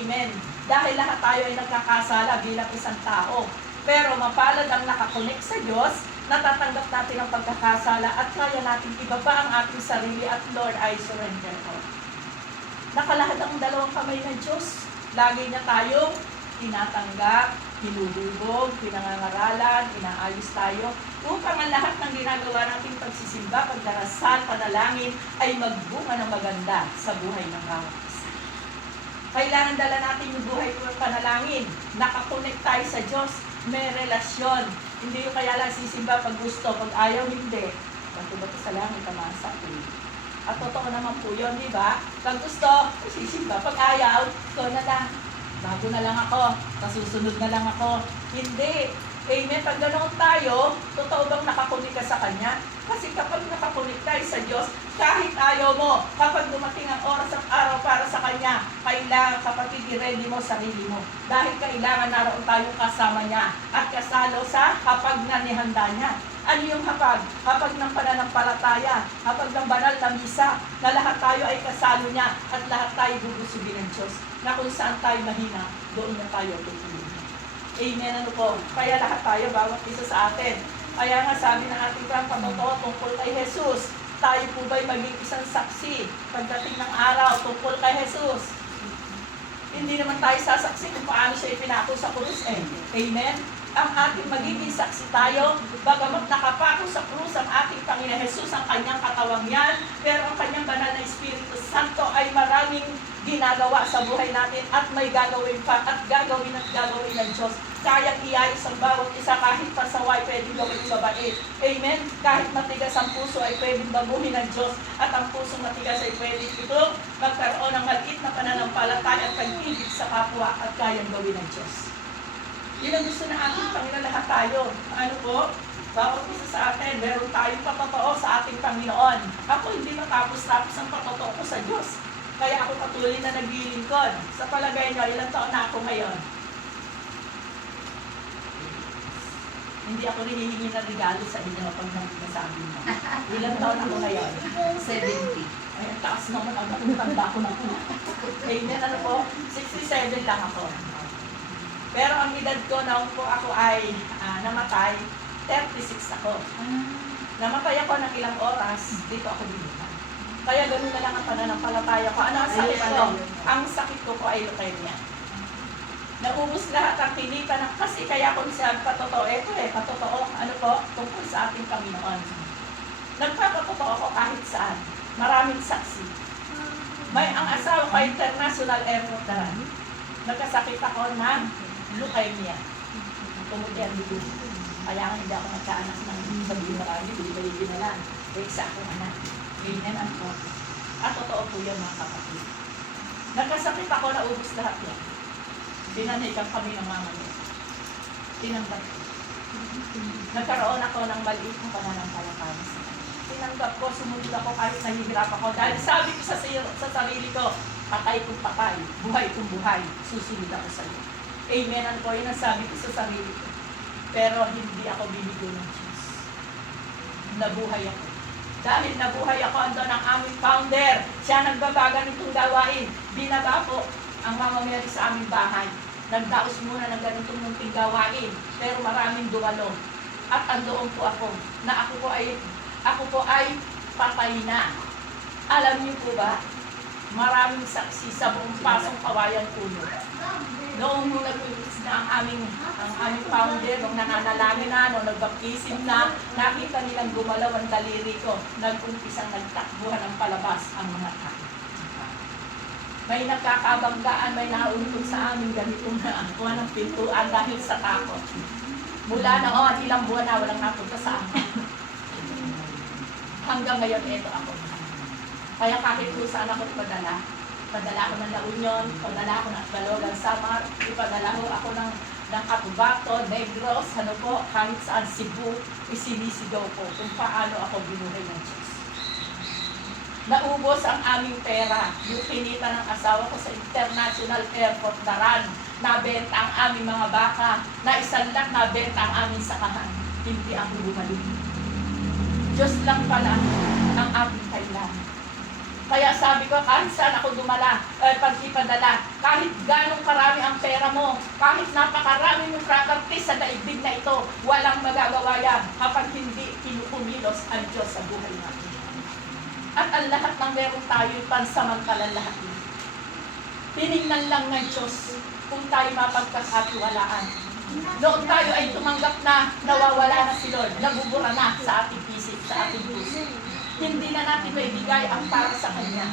Amen. Dahil lahat tayo ay nagkakasala bilang isang tao. Pero mapalad ang nakakonek sa Diyos, natatanggap natin ang pagkakasala at kaya natin ibaba ang ating sarili at Lord, I surrender all. Nakalahad ang dalawang kamay ng Diyos. Lagi niya tayong tinatanggap, hinulubog, pinangangaralan, inaayos tayo upang ang lahat ng ginagawa nating pagsisimba, pagdarasal, panalangin ay magbunga ng maganda sa buhay ng bawat isa. Kailangan dala natin yung buhay ng panalangin. Nakakonect tayo sa Diyos. May relasyon. Hindi yung kaya lang sisimba pag gusto, pag ayaw, hindi. Bato-bato sa langit, tamasa, at totoo naman po yun, di ba? Pag gusto, sisimba. Pag ayaw, ito na lang. Bago na lang ako. Kasusunod na lang ako. Hindi. Amen. Pag ganoon tayo, totoo bang nakakunik ka sa Kanya? Kasi kapag nakakunik tayo sa Diyos, kahit ayaw mo, kapag dumating ang oras at araw para sa Kanya, kailangan kapatid i-ready mo sarili mo. Dahil kailangan naroon tayong kasama niya at kasalo sa hapag na nihanda niya. Ano yung hapag? Hapag ng pananampalataya, hapag ng banal na misa, na lahat tayo ay kasalo niya at lahat tayo bubusugin ng Diyos. Na kung saan tayo mahina, doon na tayo tutulog. Amen. Ano po? Kaya lahat tayo, bawat isa sa atin. Kaya nga sabi ng ating patotoo tungkol kay Jesus, tayo po ba'y maging isang saksi pagdating ng araw tungkol kay Jesus? Hindi naman tayo sasaksi kung paano siya ipinako sa krus eh. Amen? ang ating magiging saksi tayo, bagamat nakapako sa krus ang ating Panginoon Jesus, ang kanyang katawang yan, pero ang kanyang banal na Espiritu Santo ay maraming ginagawa sa buhay natin at may gagawin pa at gagawin ng Diyos. Kayang iayos ang bawat isa, kahit pasaway pwedeng gawin mabait. Amen? Kahit matigas ang puso ay pwedeng baguhin ng Diyos, at ang pusong matigas ay pwedeng ito magkaroon ng maliit na pananampalataya at pag-ibig sa kapwa at kayang gawin ng Diyos. Yun ang gusto na ating Panginoon, lahat tayo. Ano po? Bawat isa sa atin, meron tayong patotoo sa ating Panginoon. Ako hindi matapos-tapos ang patotoo ko sa Diyos. Kaya ako patuloy na naglilingkod. Sa palagay nyo, ilang taon na ako ngayon? Hindi ako hinihingi ng regalo sa inyo pag nasabi mo. Ilang taon ako ngayon? 70. Ay, ang taas naman ang matutanda ko na po. Amen, ano po? 67 lang ako. Pero ang edad ko noong po ako ay namatay, 36 ako. Namatay ako ng ilang oras, dito ako binuhay. Kaya ganoon na lang ang pananampalataya ko. Ano ang sakit ko? Ang sakit ko po ay leukemia. Naubos lahat ang kinita ng, kasi kaya kung sa patotoo, patotoo, ano po, tungkol sa ating Panginoon. Nagpapatotoo ako kahit saan. Maraming saksi. May ang asawa ko ay international airport na rin. Nagkasakit ako ng leukemia. Tumuti ang dugo. Kaya nga hindi ako nagkaanak ng sabihin marami, bili-bili na lang. Kaya isa akong anak. Ganyan ang po. At totoo po yan, mga kapatid. Nagkasakit ako, naubos lahat yan. Binanikan kami ng mama niya. Tinanggap ko. Nagkaroon ako ng maliit na pananampalataya sa kanya. Tinanggap ko, sumunod ako kahit nahihirap ako. Dahil sabi ko sa sarili ko, patay kong patay, buhay kong buhay, susunod ako sa iyo. Amen. Ano po, yun ang sabi ko sa sarili ko. Pero hindi ako binigo ng Diyos. Nabuhay ako. Dahil nabuhay ako, andun ang aming founder. Siya nagbabaga nitong gawain. Binaba po ang Mama Mary sa aming bahay. Nagdaos muna ng ganitong munting gawain. Pero maraming dumalo. At andoon po ako, na ako po ay patay na. Alam niyo po ba, maraming saksi sa buong Pasong Kawayan Puno. Noong nag-ulis na ang aming founder, nung nananalangin na, nung nagbaptisim na, nakita nilang gumalaw ang daliri ko. Nag-umpisang nagtakbuhan ng palabas ang mga tao. May nagkakabanggaan, may nauntog sa amin ganitong kuha ng pintuan dahil sa takot. Mula noon, ilang buwan na walang napunta sa akin. Hanggang ngayon, eto ako. Kaya kahit kung saan ako ipadala ko ng La Union, ipadala ako ng Balogan, Samar, ipadala ko ako ng Cotabato, Negros, ano po, kahit saan, Cebu, isinisigaw ko kung paano ako binuhay ng Diyos. Naubos ang aming pera, yung pinita ng asawa ko sa International Airport Daran, nabenta ang aming mga baka, na isanlat nabenta ang aming sakahan. Hindi ako bumalik. Diyos lang pala ang ating kailangan. Kaya sabi ko, kahit saan ako pag-ipadala, kahit ganong karami ang pera mo, kahit napakarami mong property sa daigdig na ito, walang magagawa yan kapag hindi kinukumilos ang Diyos sa buhay natin. At ang lahat ng meron tayo, pansamantalang lahat yun. Tinignan lang ng Diyos kung tayo mapagkakatiwalaan. Noon tayo ay tumanggap na nawawala na si Lord, nabubura na sa ating isip, sa ating puso. Hindi na natin maibigay ang para sa Kanya.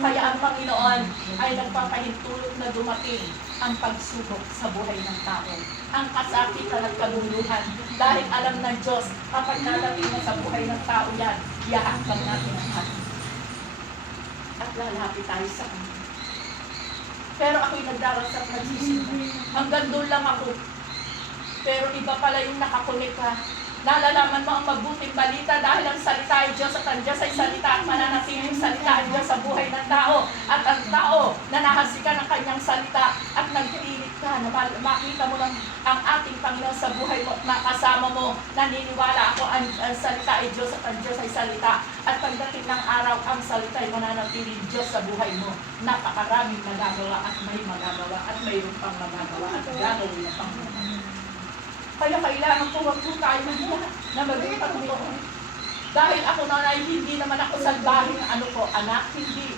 Kaya ang Panginoon ay nagpapahintulot na dumating ang pagsubok sa buhay ng tao. Ang kasakitan at kaguluhan. Dahil alam ng Diyos, kapag nalating na sa buhay ng tao yan, ihahakbang natin ang atin. At lalapit tayo sa Kanya. Pero ako'y nagdarasat nagsisimba. Hanggang doon lang ako. Pero iba pala yung nakakunik ka. Nalalaman mo ang mabuting balita dahil ang salita ay Diyos at ang Diyos ay salita at mananatiling salita ang Diyos sa buhay ng tao. At ang tao na nahasikan ng kanyang salita at nagpilit ka na makita mo lang ang ating Panginoon sa buhay mo at makasama mo. Naniniwala ako ang salita ay Diyos at ang Diyos ay salita. At pagdating ng araw, ang salita ay mananatiling Diyos sa buhay mo. Napakaraming magagawa at may magagawa at mayroon pang magagawa at gagawin na pang magagawa. Kaya kailangan po wag po tayo na maging patotoo. Dahil ako na ay hindi naman ako salbahin anak, hindi.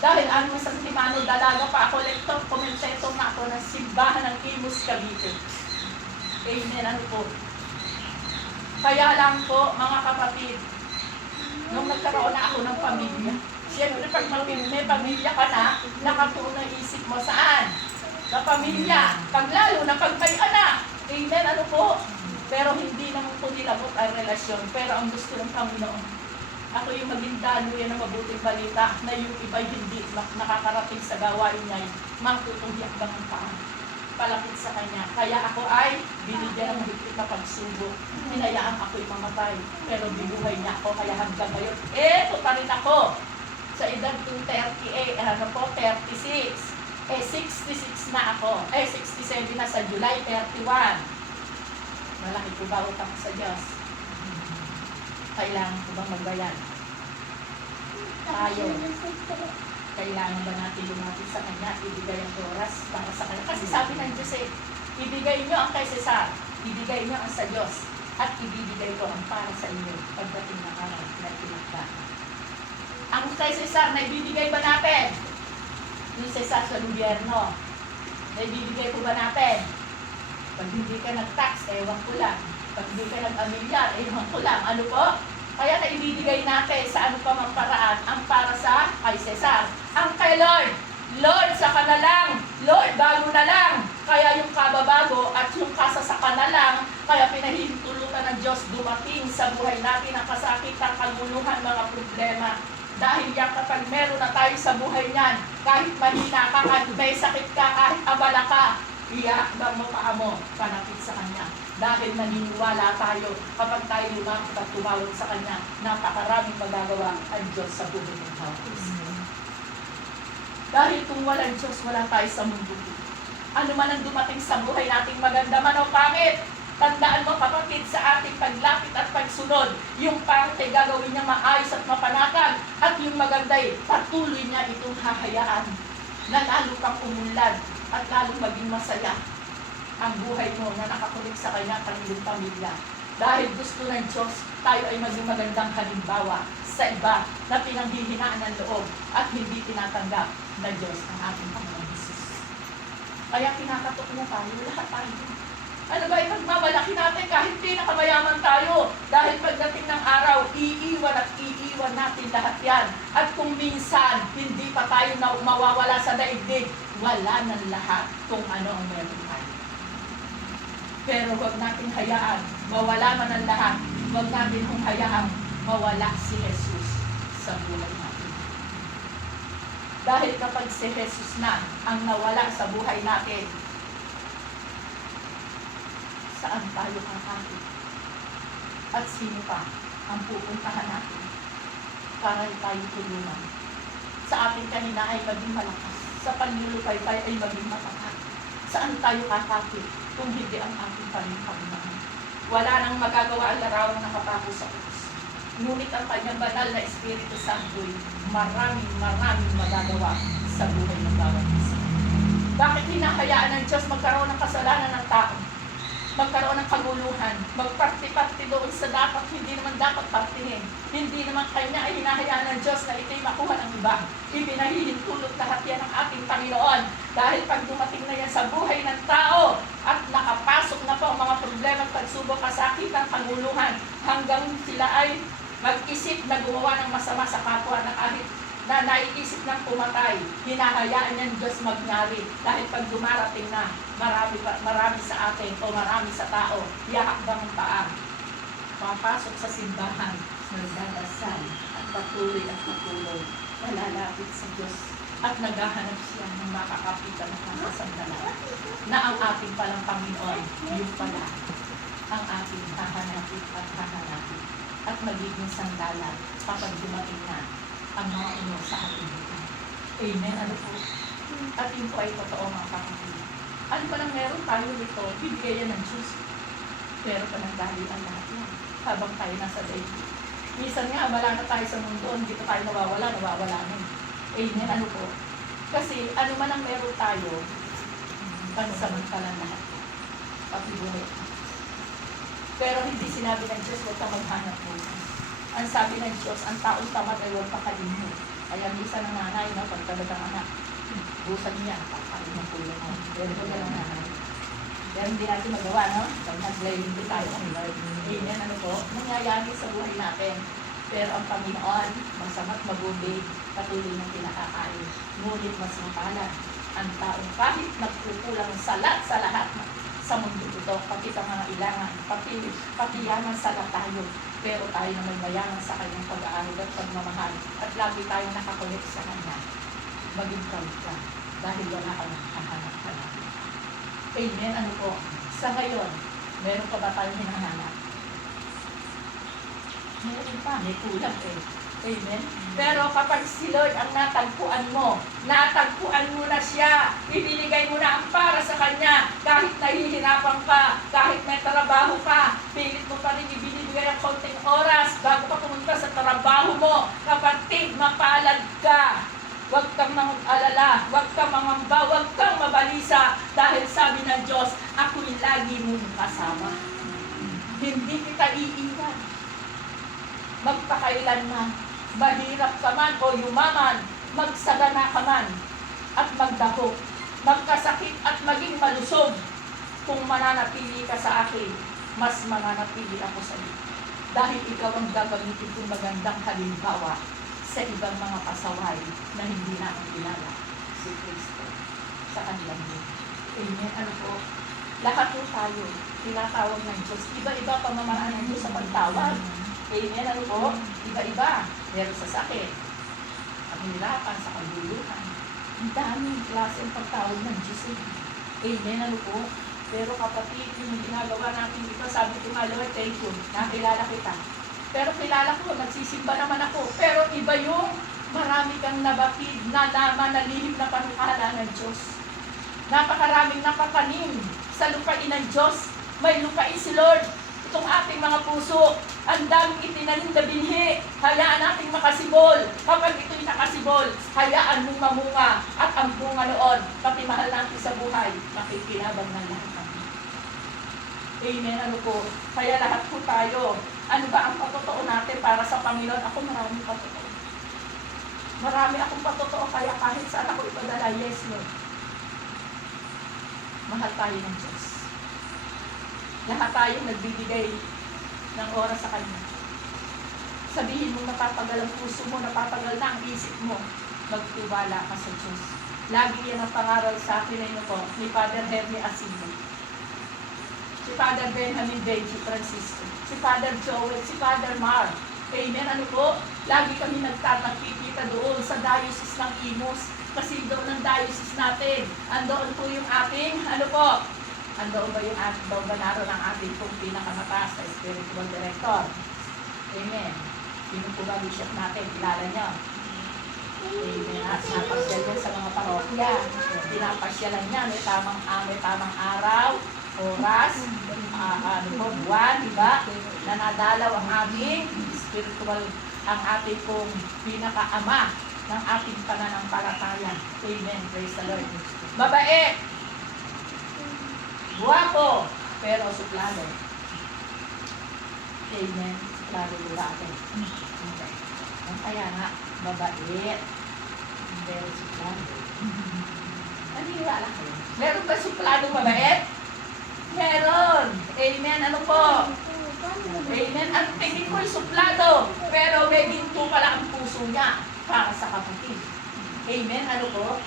Dahil ano sa Timano, dalaga pa ako, lektor, komenseto na ako ng simbahan ng Imus, Cavite. Amen. Ano po? Kaya lang po, mga kapatid, nung nagkaroon na ako ng pamilya, siyempre pag may pamilya ka na, nakatuon ang isip mo saan? Sa pamilya. Pag lalo na pag may anak. Amen. Ano po? Pero hindi naman po nilabot ang relasyon. Pero ang gusto ng Panginoon, ako yung maging daluyan ng mabuting balita na yung iba'y hindi nakakarating sa gawain niya, mangtutungyak bang ang paa palapit sa Kanya. Kaya ako ay binigyan ng mahigpit na pagsubok. Hinayaan ako'y mamatay. Pero binuhay niya ako. Kaya hanggang ngayon, eto pa rin ako. Sa edad 38, 36. 66 na ako. 67 na sa July 31. Malaki po bawat ako sa Diyos. Kailangan ko bang magbayan? Tayo. Kailangan ba natin lumapit sa Kanya, ibigay ang oras para sa Kanya? Kasi sabi ng Diyos ibigay nyo ang kay Cesar, ibigay nyo ang sa Diyos, at ibibigay ko ang para sa inyo pagdating ng araw na tinakda. Ang kay Cesar, naibibigay ba natin? Yung Cesar sa gobyerno, naibibigay ko ba natin? Pag hindi ka nag-tax, ewan ko lang. Pag hindi ka nag-amilyar, ewan ko lang. Ano po? Kaya na ibibigay natin sa ano pa mang paraan ang para sa kay Cesar. Ang kay Lord, Lord, sa ka na lang. Lord, bago na lang. Kaya yung kababago at yung kasasaka na lang, kaya pinahihintulutan ng Diyos dumating sa buhay natin ang kasakitan, kaguluhan, mga problema. Dahil yan kapag meron na tayo sa buhay niyan, kahit mahina ka, kahit may sakit ka, kahit abala ka, iakbang mo paa mo, panapit sa Kanya. Dahil naniniwala tayo, kapag tayo lumapit at tumawag sa Kanya, napakaraming magagawa ang Diyos sa buhay ng tao. Dahil kung walang Diyos, wala tayo sa mundo. Ano man ang dumating sa buhay nating maganda man o pangit, tandaan mo kapatid sa ating paglapit at pagsunod, yung pangit ay gagawin niya maayos at mapanatag, at yung maganda'y patuloy niya itong hahayaan na lalo kang umunlad at lalong maging masaya ang buhay mo na nakakulik sa Kanya at ang iyong pamilya. Dahil gusto ng Diyos, tayo ay maging magandang halimbawa sa iba na pinanghihinaan ng loob at hindi tinatanggap na Diyos ang ating Panginoon Jesus. Kaya pinakatok na tayo, lahat tayo. Ano ba, ipagmamalaki natin kahit pinakamayaman tayo. Dahil pagdating ng araw, iiwan at iiwan natin lahat yan. At kung minsan, hindi pa tayo na mawawala sa daigdig, wala ng lahat kung ano ang meron tayo. Pero huwag natin hayaan, mawala man ang lahat, huwag natin kung hayaan, mawala si Jesus sa buhay natin. Dahil kapag si Jesus na ang nawala sa buhay natin, saan tayo kakapit? At sino pa ang pupuntahan natin para tayo tulungan? Sa ating kanina ay maging malakas, sa panlulupay-pay ay maging matapat. Saan tayo kakapit kung hindi ang ating Panginoon? Wala nang magagawa ang larawang nakapako sa krus. Ngunit ang Kanyang banal na Espiritu Santo'y maraming magagawa sa buhay ng bawat isa. Bakit hinahayaan ng Diyos magkaroon ng kasalanan ng tao? Magkaroon ng kaguluhan, magparti-parti doon sa dapat, hindi naman dapat partihin. Hindi naman Kanya ay hinahayaan ng Diyos na ito'y makuha ng iba. Ipinahihintulot lahat yan ng ating Panginoon. Dahil pag dumating na yan sa buhay ng tao at nakapasok na po ang mga problema at pagsubok, kasakitan, kaguluhan, hanggang sila ay mag-isip na gumawa ng masama sa kapwa na kahit na naiisip ng pumatay, hinahayaan niyan Diyos magnari. Dahil pag dumarating na, marami sa atin o marami sa tao, ihahakbang ang paa. Papasok sa simbahan, magdadasal at patuloy, nalalapit sa Diyos at naghahanap siya ng makakapitan ng kasasandalan na ang ating palang Panginoon, yung pala ang ating hahanapin at magiging sandalan kapag dumating na ang mga ino sa ating buhay. Amen. Ano po? At yun po ay totoo mga kapatid. Ano pa lang meron tayo dito, bibigay yan ng Diyos. Pero panandali ang lahat yan habang tayo nasa daigdig. Minsan nga, wala na tayo sa mundo, hindi pa tayo nawawala na. Amen. Ano po? Kasi ano man ang meron tayo, pansamantalang lahat. Pati buhay. Pero hindi sinabi ng Diyos, huwag ka maghanap mo. Ang sabi ng Diyos, ang taong tamad ay huwag pakalimot. Kaya minsan ng nanay, pag talagang anak, busan niya, pakain ng tulong mo. Pero huwag ka lang nanay. Pero hindi natin magawa, no? Pag nag-living din tayo kay Lord. Amen, ano po? Nangyayari sa buhay natin. Pero ang Panginoon, masama't mabuti, patuloy ng pinakakain. Ngunit mas mapalad ang taong kahit nagkukulang sa lahat sa mundo ito, pati sa mga ilangan, pati yaman sa lahat tayo. Pero tayo naman mayaman sa kanyang pag-aaral at pagmamahal. At lagi tayong nakakonect sa kanya. Maging proud ka dahil wala ka nakahanap ka na. Amen, ano po? Sa ngayon, meron pa ba tayong hinahanap? Meron pa, may kulang eh. Amen? Pero kapag si Lord ang natagpuan mo na siya, ibinigay mo na ang para sa Kanya, kahit nahihirapan ka, kahit may trabaho ka, pilit mo pa rin ibinibigay ang konting oras bago pa pumunta sa trabaho mo. Kapatid, mapalad ka. Huwag kang mag-alala, huwag kang mangamba, huwag kang mabalisa, dahil sabi ng Diyos, ako'y lagi mong kasama. Hindi kita iiwan. Magpakailanman, mahirap ka man o yumaman, magsagana ka man at magdako, magkasakit at maging malusog. Kung mananatili ka sa akin, mas mananatili ako sa iyo. Dahil ikaw ang gagamitin kong magandang halimbawa sa ibang mga pasaway na hindi na ang kilala si Kristo sa kanilang buhay. Amen. Ano po? Lahat po tayo, tinatawag ng Diyos. Iba-iba pamamaraan ng Diyos sa pagtawag. Amen. Ano po? Iba-iba. Meron sa sakit, sa kahirapan, sa kaguluhan. Ang daming klase ang pagtawag ng Diyos. Amen. Ano po? Pero kapatid, yung ginagawa natin ito, sabi ko nga, Lord, thank you. Nakilala kita. Pero kilala ko, nagsisimba naman ako. Pero iba yung marami kang nabatid, nalaman, na lihim na panukala ng Diyos. Napakaraming napapanim sa lupain ng Diyos. May lupain si Lord. Itong ating mga puso, ang daming itinanim na binhi. Hayaan nating makasibol. Kapag ito'y nakasibol, hayaan mong mamunga. At ang bunga noon, pati mahal natin sa buhay, makikinabang ng lahat ng Amen. Ano po? Kaya lahat po tayo, ano ba ang patotoo natin para sa Panginoon? Ako maraming patotoo. Marami akong patotoo, kaya kahit saan ako ipadala, yes, Lord. Mahal tayo ng Diyos. Lahat tayo nagbibigay ng oras sa Kanya. Sabihin mo, napapagal ang puso mo, napapagal na ang isip mo, magtubala ka sa Diyos. Lagi yan ang pangaral sa akin na po, ni Father Henry Asibo, si Father Benjamin Benji Francisco, si Father Joel, si Father Mar. Amen. Ano po? Lagi kami nagkikita doon sa diocese ng Imus. Kasi doon ang diocese natin. Andoon po yung ating, ano po? Andoon ba yung ating dobanaro ng ating pong pinakamataas na spiritual director? Amen. Sino po ba bishop natin? Kilala niyo? Amen. At napasyal yan sa mga parokya. Pinapasyalan niya. May tamang araw, oras, buwan, diba? Na nadalaw ang ating spiritual, ang ating pong pinakaama ng ating pananampalataya. Amen. Praise the Lord. Mabait, guwapo, pero suplado. Amen. Suplado natin. Okay. Kaya nga, mabait, pero suplado. Naniniwala kayo? Meron ba suplado mabait? Meron. Amen. Ano po? Amen. Ang tingin ko'y suplado, pero may ginto pala ang puso niya para sa kapatid. Amen. Ano po?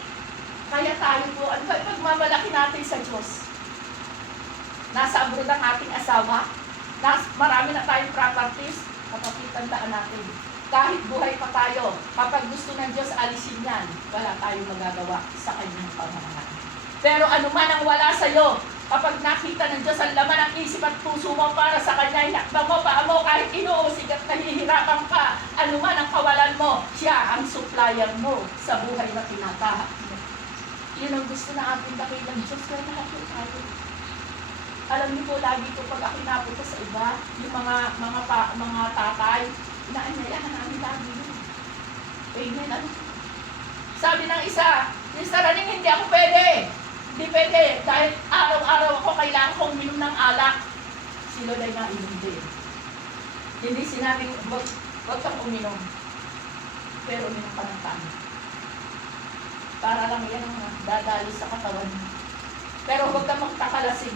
Kaya tayo po, ano ba pagmamalaki natin sa Diyos? Nasa abroad ang ating asawa, marami na tayong properties, kapatid, tandaan natin. Kahit buhay pa tayo, kapag gusto ng Diyos alisin yan, wala tayong magagawa sa kanyang pamamahala. Pero ano man ang wala sa'yo, kapag nakita ng Diyos ang laman ng isip at puso mo para sa Kanya, hinakbang mo, paa mo, kahit inuusig at nahihirapan ka, ano man ang kawalan mo, siya ang supplier mo sa buhay na tinatahak mo. Yun ang gusto na ating dakilang Diyos, kaya lahat yung tayo. Alam niyo po, lagi ko pag ako napunta sa iba, yung mga tatay, inaanyayahan namin lagi yun. Amen. Sabi ng isa, Mr. Raning, hindi ako pwede. Hindi pwede, dahil araw-araw ako kailangan kong minom ng alak. Si Lord ay nainom din. Hindi sinabing, wag kang uminom. Pero uminom ka ng tama. Para lang yan ang dadali sa katawan mo. Pero huwag ka magkakalasing.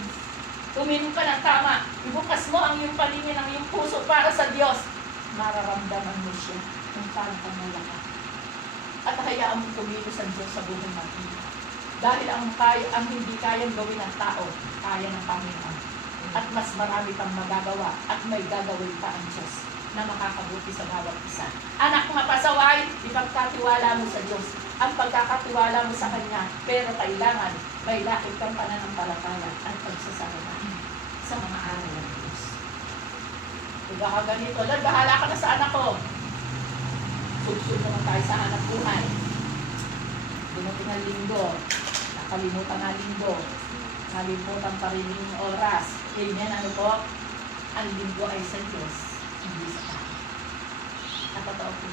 Uminom ka ng tama. Ibukas mo ang iyong palingin, ang iyong puso para sa Diyos. Mararamdaman mo siya kung paano ka malakas. At hayaan mo kumilos ang Diyos sa buhay natin. Dahil ang hindi kayang gawin ng tao, kaya ng Panginoon. At mas marami kang magagawa at may gagawin pa ang Diyos na makakabuti sa bawat isa. Anak mga pasaway, ipagkatiwala mo sa Diyos ang pagkakatiwala mo sa Kanya, pero kailangan may lakit kang pananampalataya at pagsasama sa mga aral ng Diyos. Diba ka ganito? Lord, bahala ka na sa anak ko. Sugsug naman tayo sa hanap buhay. Dumating ang linggo, nakalimutan ang linggo, nalimutan pa rin yung oras. Amen, ano po? Ang linggo ay sa Diyos, hindi sa tao. At totoo po,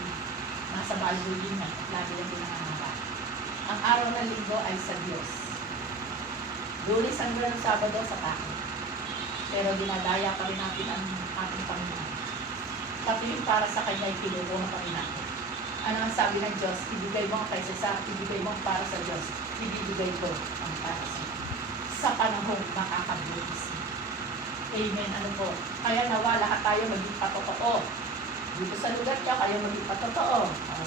nasa Bible din yan, lagi lang pinangangaral. Ang araw ng linggo ay sa Diyos. Lunes hanggang Sabado sa tao. Pero dinadaya pa rin natin ang ating Panginoon. Pati yung para sa Kanya ay kinukuha pa rin natin. Ano ang sabi ng Diyos? Ibigay mo ang kaysa sa, ibigay mo ang para sa Diyos. Ibibigay ko ang para sa Diyos. Sa panahong makakabutis. Amen. Ano po? Kaya nawa lahat tayo maging patotoo. Dito sa lugar niyo, kayo maging patotoo.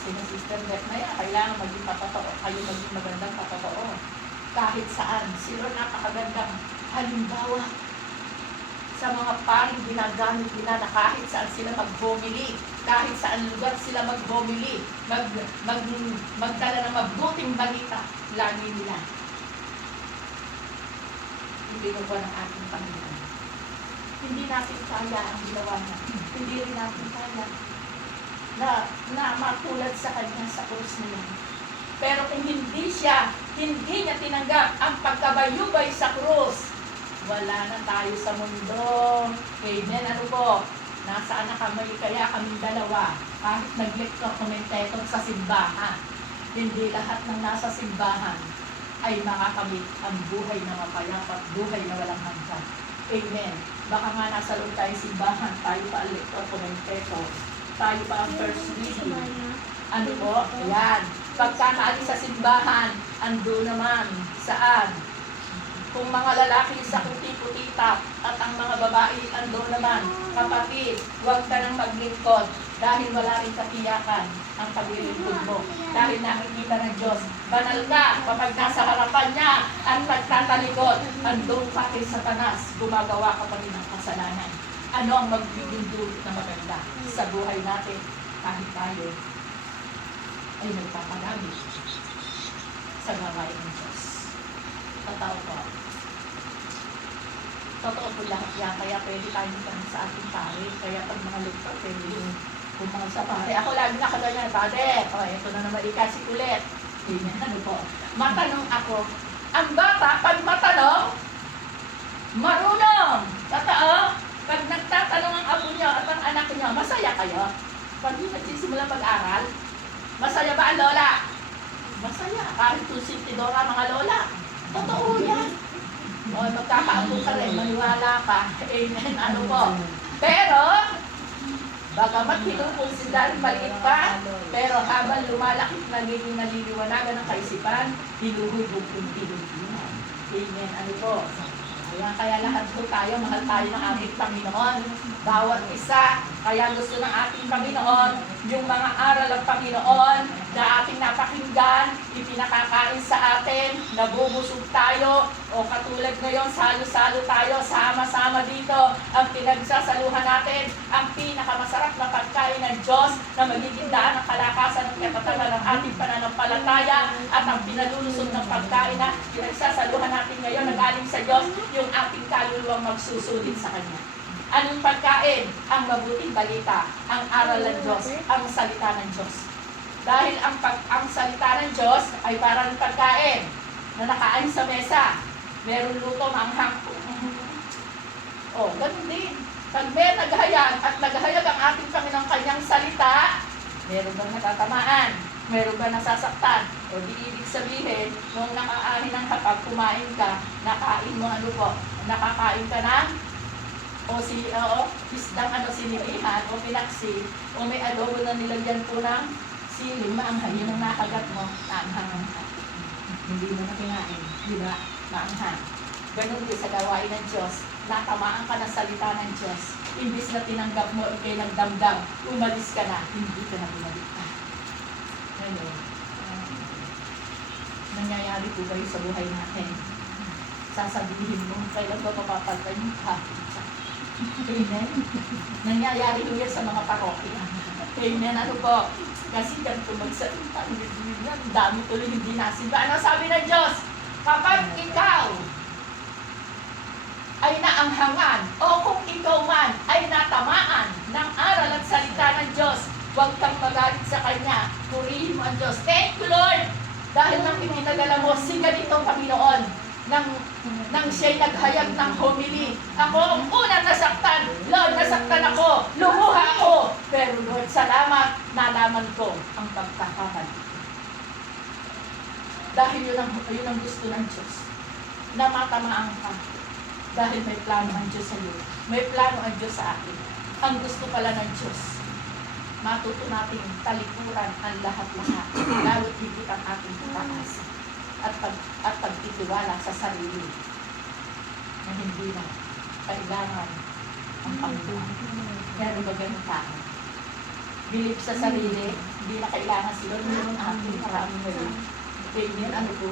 Sino Sister Beth na yan, kailangan maging patotoo. Kayo maging magandang patotoo. Kahit saan. Sino napakagandang halimbawa sa mga paring ginagamit nila na kahit saan sila mag-homily, kahit saan lugar sila mag-homily, magdala ng mabuting balita, lagi nila. Hindi ko ba ng ating Panginoon? Hindi natin kaya ang ginawa niya. Hindi rin natin kaya na matulad sa Kanya sa krus niya. Pero kung hindi niya tinanggap ang pagkabayubay sa krus, wala na tayo sa mundo. Amen. Ano po? Nasaan na kami? Kaya kami dalawa. Kahit nag-lecture commentator sa simbahan, hindi lahat ng nasa simbahan ay makakamit ang buhay na mapayapa at buhay na walang hanggan. Amen. Baka nga nasa loob tayo simbahan, tayo pa ang lecture commentator, tayo pa ang first lady. Ano po? Ayan. Pagkakaalis sa simbahan, ando naman saan? Kung mga lalaki sa kuti-kutita at ang mga babae ando naman, kapatid, huwag ka nang maglingkod dahil wala rin katiyakan ang paglilingkod mo. Dahil nakikita ng Diyos, banal ka kapag nasa harapan niya ang nagtatalikod, andong ka kay Satanas, gumagawa ka pa rin ng kasalanan. Ano ang magbibiging dulot na maganda sa buhay natin kahit tayo ay nagpapalabis sa gawain ng Diyos. Totoo po. Totoo po lahat yan. Kaya pwede tayo kami sa ating pare. Kaya pag mga lecture, pwede yung kumang sa pare. Ako lagi nakaganyan, pare. O, ito na naman ikasik ulit. Ano po? Matanong ako. Ang bata, pag matanong, marunong. Totoo? Pag nagtatanong ang apo niyo at ang anak niyo, masaya kayo? Pag nagsisimula mag-aral, masaya ba ang lola? Masaya. Kahit tusintidora mga lola. Totoo yan. O, magkakaapo ka rin, maniwala ka. Amen. Ano po? Pero, bagamat kinukonsider maliit pa, pero habang lumalaki, nagiging naliliwanagan ng kaisipan, hinuhubog kong pinuntinan. Amen. Ano po? Kaya lahat po tayo, mahal tayo ng ating Panginoon. Bawat isa, kaya gusto ng ating Panginoon, yung mga aral ng Panginoon na ating napakinggan, ipinakakain sa atin, nabubusog tayo, o katulad ngayon, salo-salo tayo, sama-sama dito, ang pinagsasaluhan natin, ang pinakamasarap na pagkain ng Diyos na magiging daan ng kalakasan at katatagan ng ating pananampalataya at ang pinalulusunod ng pagkain na pinagsasaluhan natin ngayon na galing sa Diyos, yung ating kaluluwang magsusulit sa Kanya. Anong pagkain? Ang mabuting balita, ang aral ng Diyos, ang salita ng Diyos. Dahil ang salita ng Diyos ay parang pagkain na nakain sa mesa. Meron luto, manghang. O, ganun din. Pag may naghayag at naghayag ang ating Panginoong Kanyang salita, meron bang natatamaan? Meron ba nasasaktan? O di ibig sabihin, nung nakaahin ng hapag, kumain ka, nakain mo ano po, nakakain ka ng isdang sinilihan o pinaksi o may adobo na nilagyan po ng siling, maanghang. Yun ang nakagat mo, maanghang. Hindi mo na kinain, di ba? Maanghang. Ganun din sa gawain ng Diyos, natamaan ka ng salita ng Diyos. Imbis na tinanggap mo, ikay nagdamdam, umalis ka na, hindi ka na bumalik. Ngayon, nangyayari po ba yun sa buhay natin? Sasabihin mo, kailan ba mapapaltan yung kahit? Amen? Nangyayari po yan sa mga parokya. Amen? Ano po? Kasi ganito magsalita, ang dami tuloy hindi nasimba. Ano sabi ng Diyos? Kapag ikaw ay naanghangan o kung ikaw man ay natamaan ng aral at salita ng Diyos, huwag kang magalit sa Kanya. Purihin mo ang Diyos. Thank you, Lord! Dahil nang ipinadala mo si ganitong Panginoon, nang siya'y naghayag ng homily. Ako ang unang nasaktan. Lord, nasaktan ako. Lumuha ako. Pero Lord, salamat, nalaman ko ang pagkakamali. Dahil yun ang gusto ng Diyos. Na matamaan ka. Dahil may plano ang Diyos sa iyo. May plano ang Diyos sa atin. Ang gusto pala ng Diyos, matuto nating talikuran ang lahat-lahat. Lalo't higit ang ating pagkakasa. At pagtitiwala sa sarili na hindi na kailangan ang Panginoon. Pero ba ganun tao? Bilib sa sarili, hindi na kailangan sila ng ating maraming ngayon. Amen, ano po?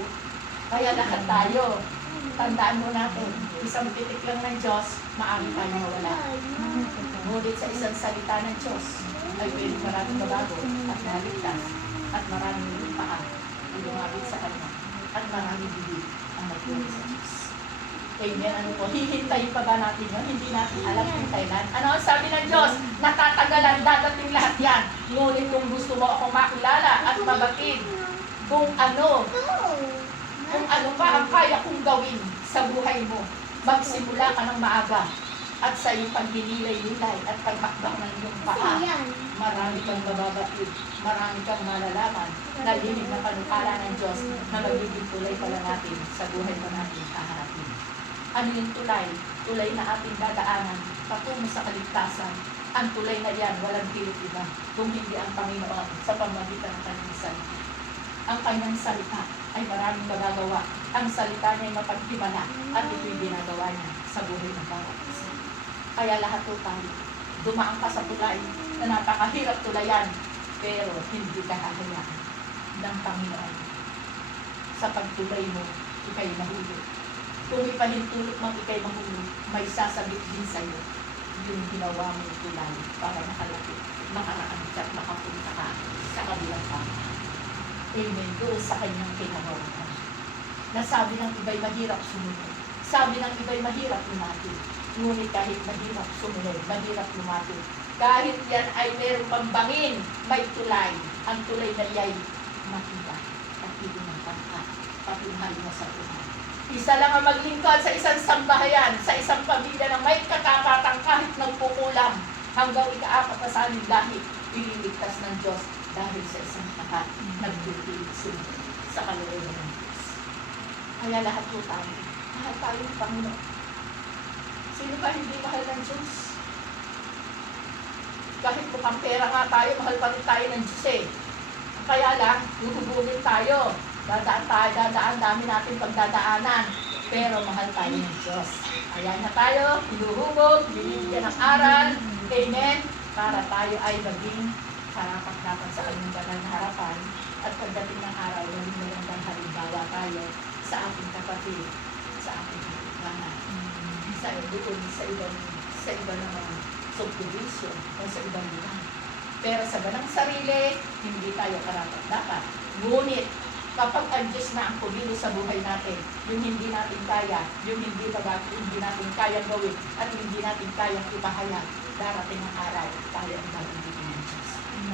Kaya lahat tayo, tandaan mo natin, isang titik lang ng Diyos, maaari tayo mawala. Ngunit sa isang salita ng Diyos, ay pwede maraming mabago at maligtas at maraming lumpaan ang lumapit sa Kanya at maraming bibig ang magpuli sa Diyos. Amen. Ano po? Hihintayin pa ba natin yun? Hindi natin alam kung kailan. Ano ang sabi ng Diyos? Natatagalan, dadating lahat yan. Ngunit kung gusto mo akong makilala at mabatid kung ano pa ang kaya kong gawin sa buhay mo, magsimula ka ng maaga at sa iyong paghinilay-nilay at pagmakbak ng iyong paa, marami kang mababatid, marami kang malalaman na linig na panukala ng Diyos na magiging tulay pala natin sa buhay mo natin kaharapin. Ano yung tulay? Tulay na ating dadaanan patungo sa kaligtasan. Ang tulay na yan, walang pilit iba, kung hindi ang Panginoon sa pamamagitan ng kanyang salita. Ang kanyang salita ay maraming magagawa. Ang salita niya ay mapaghimala at ito'y ginagawa niya sa buhay ng bawat isa. Kaya lahat po tayo, dumaan ka sa tulay na napakahirap tulayan, pero hindi ka hahayaan ng Panginoon. Sa pagtulay mo, ikay mahulog. Kung ipahintulot mo, ikay mahulog, may sasabit din sa iyo yung ginawa mo tulay para makalapit, makaraan ka at makapunta ka sa kabilang pangkat. Amen. Doon sa kanyang kinagawakan. Nasabi ng iba'y mahirap sumunod. Sabi ng iba'y mahirap lumapit. Ngunit kahit mahirap sumunod, mahirap lumapit. Kahit yan ay meron pambangin, may tulay. Ang tulay na ya'y makita at hindi ng pangkat. Patunghal mo sa Tuhan. Isa lang ang maglingkod sa isang sambahayan, sa isang pamilya na may katapatang kahit nagpukulam hanggang ikaapat na sa aming lahi, ililigtas ng Diyos dahil sa isang tapat nagtutulog sunod sa kalooban ng Diyos. Kaya lahat po tayo, mahal tayo ng Panginoon. Sino ba hindi mahal ng Diyos? Kahit mukhang pera nga tayo, mahal pa rin tayo ng Diyos eh. Kaya lang, hubugin tayo. Dadaan, dami natin pagdadaanan. Pero mahal tayo ng Diyos. Ayan na tayo, hinuhubog, binibigyan ng aral. Amen. Para tayo ay maging karapat-dapat sa kanyang banal na harapan. At pagdating ng araw, maging halimbawa tayo sa ating kapatid, sa ating kapitbahay, sa ibang naman subdivision o sa ibang lugar. Pero sa banang sarili, hindi tayo karapat-dapat. Ngunit, kapag ang Diyos na ang pumili sa buhay natin, yung hindi natin kaya, yung hindi natin kayang gawin, at hindi natin kayang ipahayag, darating ang araw, tayo ang gagawin ng Diyos.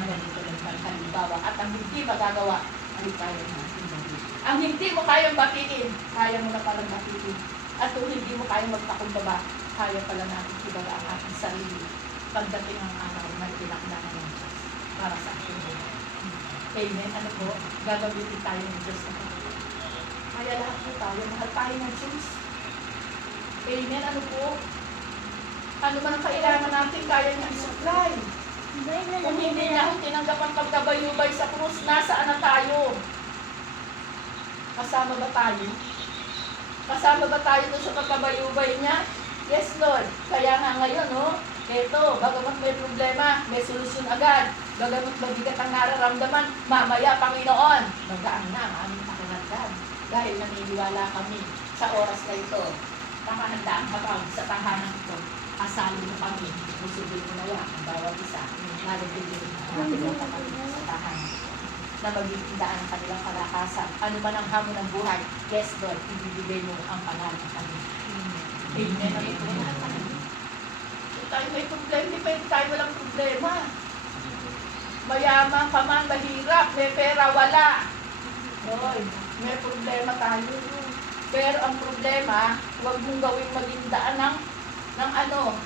Ganito lang halimbawa. At ang hindi magagawa, ay kaya natin gawin. Ang hindi mo kayang batiin, kaya mo na palang batiin. At kung hindi mo kayang magpakumbaba, kaya pala natin ibaga ang ating sarili. Pagdating ang araw na itinakdahan ng Diyos para sa ating buhay. Amen. Ano po? Gagamitin tayo ng Diyos na Panginoon. Kaya lahat po tayo, mahal tayo ng Diyos. Amen. Ano po? Ano man ang kailangan natin, kaya niya i-supply. Kung hindi niya ako tinanggap ang pagkabayubay sa krus, nasaan na tayo? Kasama ba tayo? Kasama ba tayo doon sa pagkabayubay niya? Yes, Lord. Kaya nga ngayon, eto, bagamat may problema, may solusyon agad. Bagamat mabigat ang nararamdaman, mamaya, Panginoon, magaan na ang aming pakiramdam. Dahil naniniwala kami sa oras na ito, nakahandaan ka ba sa tahanan ito? Asalin mo kami, usubin mo nawa ang bawat isa. Nalagyan din natin ang kami sa tahanan na magiging daan ang kanilang kalakasan. Ano man ang hamon ng buhay, yes, Lord, ibibigay mo ang pangalan kami. Amen. Kung tayo may problema, hindi pwede tayo walang problema. Mayaman ka man, mahirap, may pera, wala. Lord, may problema tayo. Pero ang problema, huwag mong gawing maging daan ng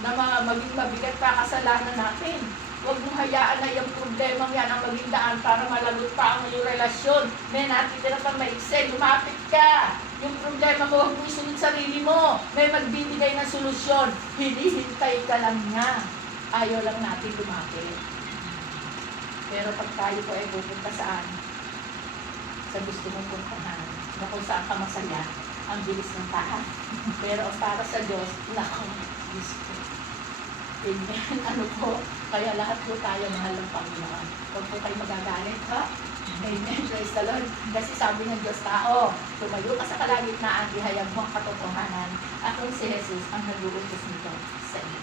mga maging mabigat pa kasalanan natin. Huwag mong hayaan na yung problema yan ang maging daan para malagot pa ang iyong relasyon. May natitira pang maikse, lumapit ka. Yung problema mo, huwag mo isunod sarili mo. May magbibigay ng solusyon. Hinihintay ka lang niya. Ayaw lang natin lumapit. Pero pag tayo po ay pupunta saan? Sa gusto mong puntahan, na kung saan ka masaya, ang bilis ng tahan. Pero para sa Diyos, naku, Diyos ko. Amen. Ano po? Kaya lahat po tayo mahal ng Panginoon. Huwag po tayo magagalit, ha? Amen. Praise the Lord. Kasi sabi ng Diyos tao, tumayo ka sa kalagitnaan, ihayag mo ang katotohanan. Akong si Jesus ang nag-uutos nito sa iyo.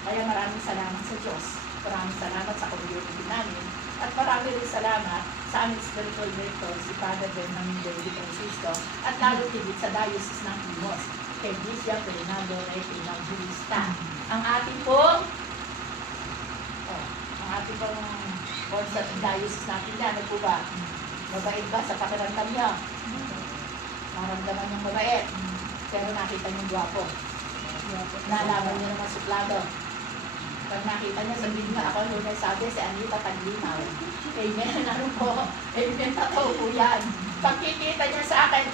Kaya maraming salamat sa Diyos. Maraming salamat sa community namin. At maraming rin salamat sa aming spiritual director, si Father Bernardo de Francisco, at lalo tigit sa Diocese ng Imos, kay Bishop Fernando Reyes Evangelista. Ang ating pong board sa diocese natin yan, ano po ba? Mabait ba sa pakiramdam niya? Maramdaman niyang mabait. Pero nakita niyong gwapo. Nalaman niya naman suplado. Pag nakita niya, sabihin nga ako, yung sabi si Anita Taglinaw. Amen, ano po? Amen, totoo po yan. Pagkikita niya sa akin,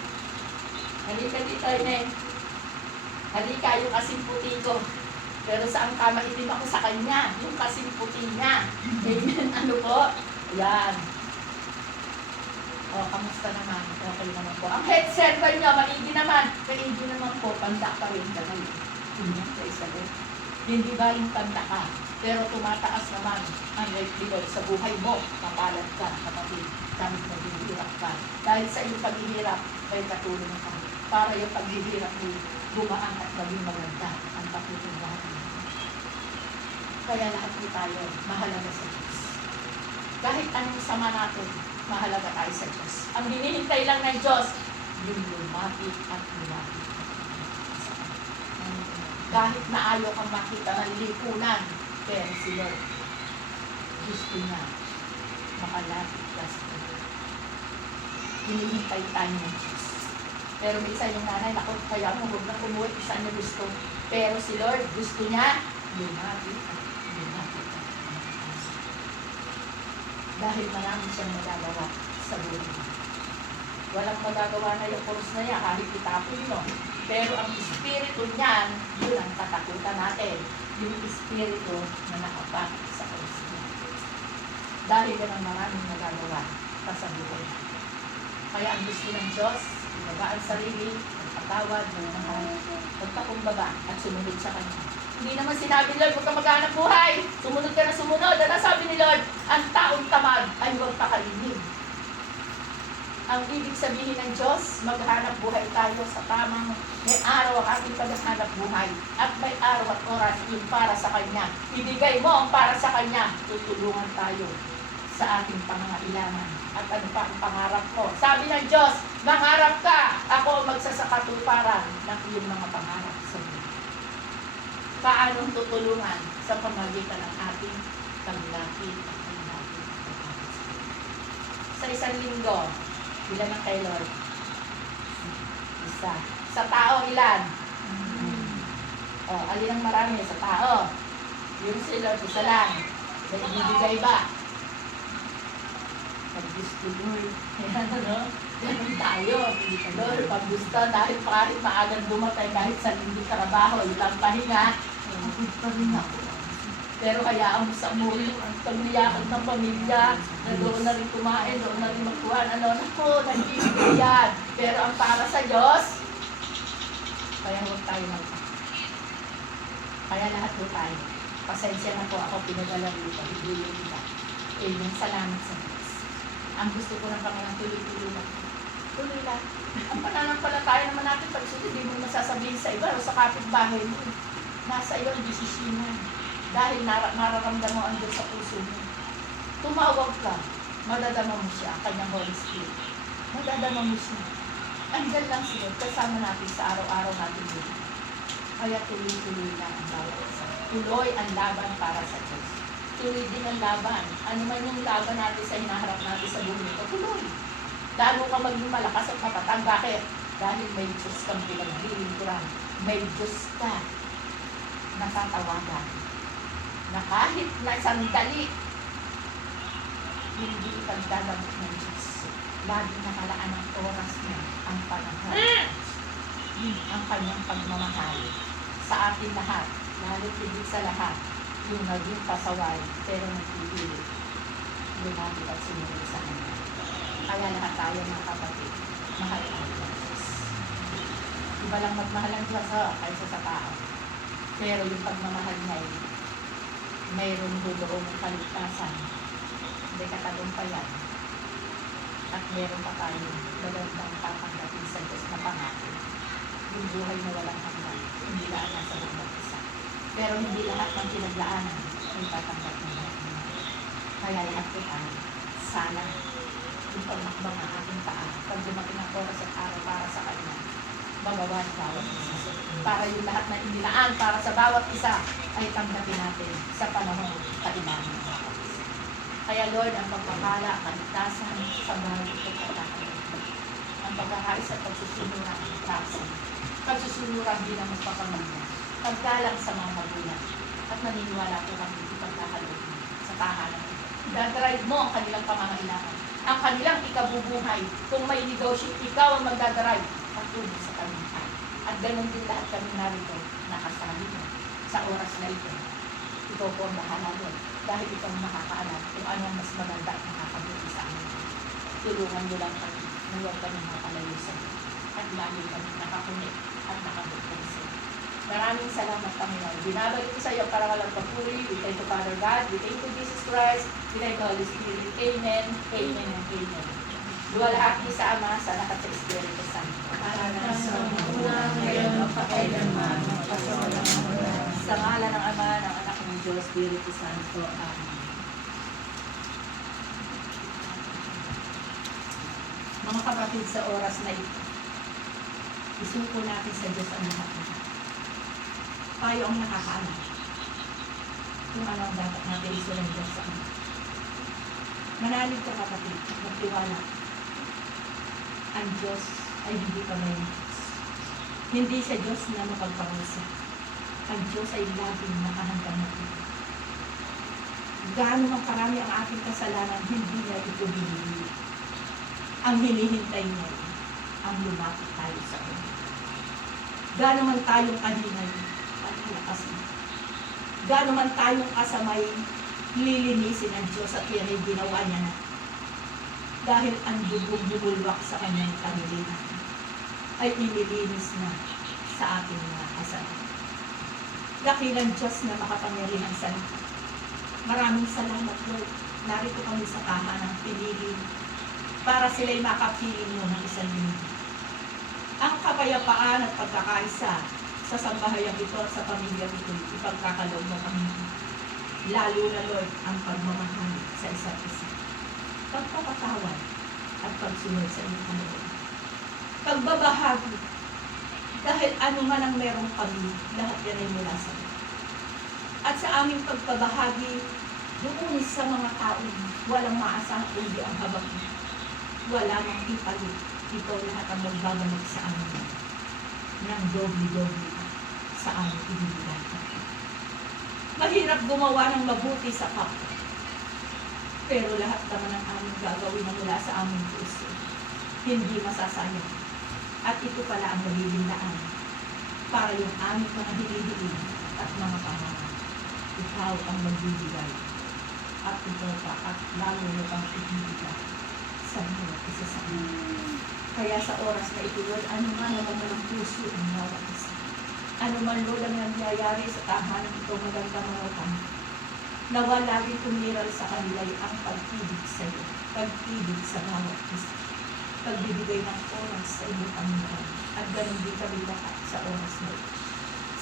halika dito, amen. Halika, yung kasing puti ko. Pero saan ka maitim ako sa kanya? Yung kasing puti niya. Amen, ano po? Yan. O, kamusta naman? Okay naman po. Ang head server niyo, maigi naman. Maigi naman po, panda pa rin ka ngayon. Amen, praise the Lord. Hindi ba yung tanda ka? Pero tumataas naman ang likelihood sa buhay mo. Kapalat ka, kapatid. Kahit naghihirap ka. Dahil sa iyong paghihirap, may katulong ka. Para yung paghihirap mo, gumaan at maging maganda ang pagtutundahan mo. Kaya lahat po tayo, mahalaga sa Diyos. Kahit anong sama natin, mahalaga tayo sa Diyos. Ang hinihintay lang ng Diyos, yung lumapit at lumapit. Kahit na ayaw kang makita ng lipunan, pero si Lord, gusto niya makalapit ka sa Lord. Hinihintay tayo ng Diyos. Pero minsan yung nanay, naku, kaya mo, huwag nang umuwi, saan niya gusto. Pero si Lord, gusto niya, lumapit at lumapit at lumapit. Dahil marami siyang magagawa sa buhay niya. Walang magagawa na yung kurus na niya, kahit itapin mo. Pero ang espiritu niyan, yun ang katakutan natin. Yung espiritu na nakapakit sa kurus niya. Dahil yan ang maraming magagawa pa sa buhay. Kaya ang gusto ng Diyos, ibaba ang sarili, magpatawad, magpakumbaba at sumunod sa Kanya. Hindi naman sinabi, Lord, huwag ka maghanap buhay. Sumunod ka na sumunod. Ano sabi ni Lord? Ang taong tamad ay huwag pakarinig. Ang ibig sabihin ng Diyos, maghanap buhay tayo sa tamang may araw ang ating paghahanap buhay. At may araw at oras yung para sa Kanya. Ibigay mo ang para sa Kanya. Tutulungan tayo sa ating pangangailangan. At ano pa ang pangarap ko? Sabi ng Diyos, mangarap ka, ako magsasakatuparan ng iyong mga pangarap sa iyo. Paanong tutulungan sa pamagitan ng ating paglapit at paglapit? Sa isang linggo, ilan ang kay Lord? Isa. Sa tao, ilan? Alin ang marami sa tao? Yung si Lord, isa lang. May ibibigay ba? Pag gusto, Lord. Ayan, ano? Ganun tayo. Lord, pag gusto, dahil kahit maagang dumatay, kahit sa linggo trabaho, ilang pahinga, pagod pa rin ako. Pero hayaan mo sa muli, ang pagniyakan ng pamilya, na doon na rin kumain, doon na rin magkuhan, ano, naku, nag-ibig yan. Pero ang para sa Diyos, Kaya huwag tayo magpaka. Kaya lahat po tayo. Pasensya na po ako, pinadala dito, ibigay kita. Amen. Salamat sa Diyos. Ang gusto ko ng Panginoon, tuloy-tuloy lang. Tuloy lang. Ang pananampalataya naman natin, pag hindi mo masasabihin sa iba o sa kapitbahay mo, nasa iyo ang desisyon mo. Dahil nararamdaman mo ang Diyos sa puso mo. Tumawag ka, madadama mo siya, kanyang Holy Spirit. Madadama mo siya. Andyan lang siya, kasama natin sa araw-araw natin dito. Kaya tuloy-tuloy lang ang bawat isa. Tuloy ang laban para sa Diyos. Tuloy din ang laban. Ano man yung laban natin sa hinaharap natin sa buhay ito, tuloy. Lalo ka maging malakas at matatag. Bakit? Dahil may Diyos kang pinaglilingkuran. May Diyos ka natatawagan. Na kahit na sandali, hindi ipagdadamot ng Diyos. Lagi nakalaan ang oras niya, ang panahon, ang kanyang pagmamahal sa atin lahat, lalo higit sa lahat, yung naging pasaway, pero nagpipili, lumapit at sumunod sa kanya. Kaya lahat tayo mga kapatid, mahal ang Diyos. Iba lang magmahal ang Diyos kaysa sa tao. Pero yung pagmamahal niya ay mayroong doon kaligtasan, may katagumpayan, at meron pa tayong magandang tatanggapin sa Diyos na pangako. Yung buhay na walang hanggan, hindi lahat nasa bawat isa. Pero hindi lahat ng pinaglaanan ay tatanggap ng lahat. Kaya lahat ko tayo, sana yung pagmakbang ng ating paa, pag dumating ang oras at araw para sa Kanya, magawa ng bawat isa. Para yung lahat na inilaan para sa bawat isa ay tanggapin natin sa panahon kailangan. Kaya Lord, ang pagpapala, kaligtasan sa bahay ito pagkakalit. Ang pagkakais at pagsusunura ang trasan. Pagsusunura bilang magpapamilya. Paggalang sa mga magulang. At maniniwala po kami ipagkakaloob sa tahanan. Dadrive mo ang kanilang pamangailangan. Ang kanilang ikabubuhay. Kung may negosyo, ikaw ang magdadrive patuloy sa kanila. At ganun din lahat kami narito nakasali mo sa oras na ito. Ikaw po ang bahala doon. Dahil ikaw ang makakaalam kung ano ang mas maganda at makakabuti sa amin. Tulungan mo lang kami na huwag kami makalayo sa iyo. At lagi kami nakakunik at nakabukong sa iyo. Maraming salamat Panginoon. Binabalik ko sa iyo para walang papuri. We thank you Father God. We thank you Jesus Christ. We thank you Holy Spirit. Amen. Amen and amen. Luwalhati sa Ama, sa Anak at sa Espiritu Santo. Sa ngalan ng Ama, ng Anak ng Diyos, Espiritu Santo. Amen. Mga kapatid, sa oras na ito, isuko natin sa Diyos ang lahat. Tayo ang nakakaalam kung ano ang dapat natin isulang Diyos sa amin. Manalig ka kapatid, magtiwala. Ang Diyos ay hindi kamay ng Diyos. Hindi sa Diyos na mapagpangusap. Ang Diyos ay laging nakahandang natin. Gaano man karami ang ating kasalanan, hindi niya ito binili. Ang hinihintay niya ang lumapit tayo sa Kanya. Gaano man tayong kahinay, pagkalakas mo. Gaano man tayong kasamay, lilinisin ang Diyos at yan ay ginawa niya na. Dahil ang bubulwak sa kanyang kamilihan ay inilinis na sa ating mga kasalanan. Dakilang Diyos na makapangyarihan sa lahat. Maraming salamat Lord. Narito kami sa tahanang pinili para sila'y makapiling mo ng isang linggo. Ang kapayapaan at pagkakaisa sa sambahayang ito at sa pamilya ito, ipagkakaloob mo kami. Lalo na Lord, ang pagmamahal sa isa't isa. Pagpapatawad at pagsunod sa iyong kaloob. Pagbabahagi. Dahil ano man ang merong kami, lahat yan ay mula sa iyo. At sa aming pagpabahagi, doon sa mga taong walang maasahan kundi ang habang wala mang ipalit. Ito lahat ang magbabalik sa amin ng doble-doble sa aming ibibigay. Mahirap gumawa ng mabuti sa kapwa. Pero lahat naman ang aming gagawin na mula sa aming puso. Hindi masasayang. At ito pala ang magiging daan para yung aming mga hinihiling at mga pangarap. Ikaw ang magbibigay. At ikaw pa at lalo mo pang ibibigay sa mga isa sa amin. Kaya sa oras na ito, Lord, ano nga naman ng puso ang bawat isa. Ano man, Lord, ang nangyayari sa tahanan ito, magandang mga kami. Nawa laging kumiral sa kanila ang pag-ibig sa iyo, pag-ibig sa bawat isa, pagbibigay ng oras sa iyo, Panginoon, at ganun din kami lahat sa oras na ito.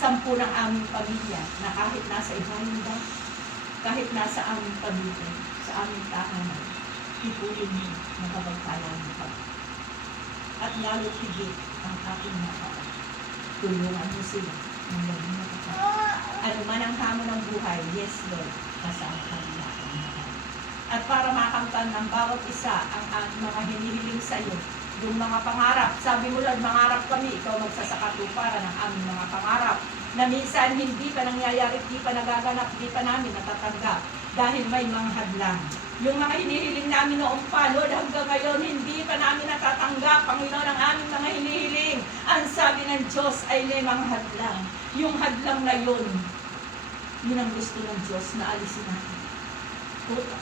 10 ng aming pamilya na kahit nasa ibahin ba, kahit nasa aming pamilya, sa aming tahanan, ipulong mo na kapagpalang mo kami. At lalo higit ang aking mga kapatid. Tulungan mo sila ng gawin na kapatid. Ano man ang hamon ng buhay, yes Lord, kasama kami lahat ng mahal. At para makamtan ng bawat isa ang mga hinihiling sa iyo, yung mga pangarap, sabi mo Lord, mangarap kami, ikaw magsasakatuparan ng aming mga pangarap, na minsan hindi pa nangyayari, hindi pa nagaganap, hindi pa namin natatanggap dahil may mga hadlang. Yung mga hinihiling namin noong pa, Lord, hanggang ngayon, hindi pa namin natatanggap, Panginoon, ang aming mga hinihiling. Ang sabi ng Diyos ay limang hadlang. Yung hadlang na yun ang gusto ng Diyos na alisin natin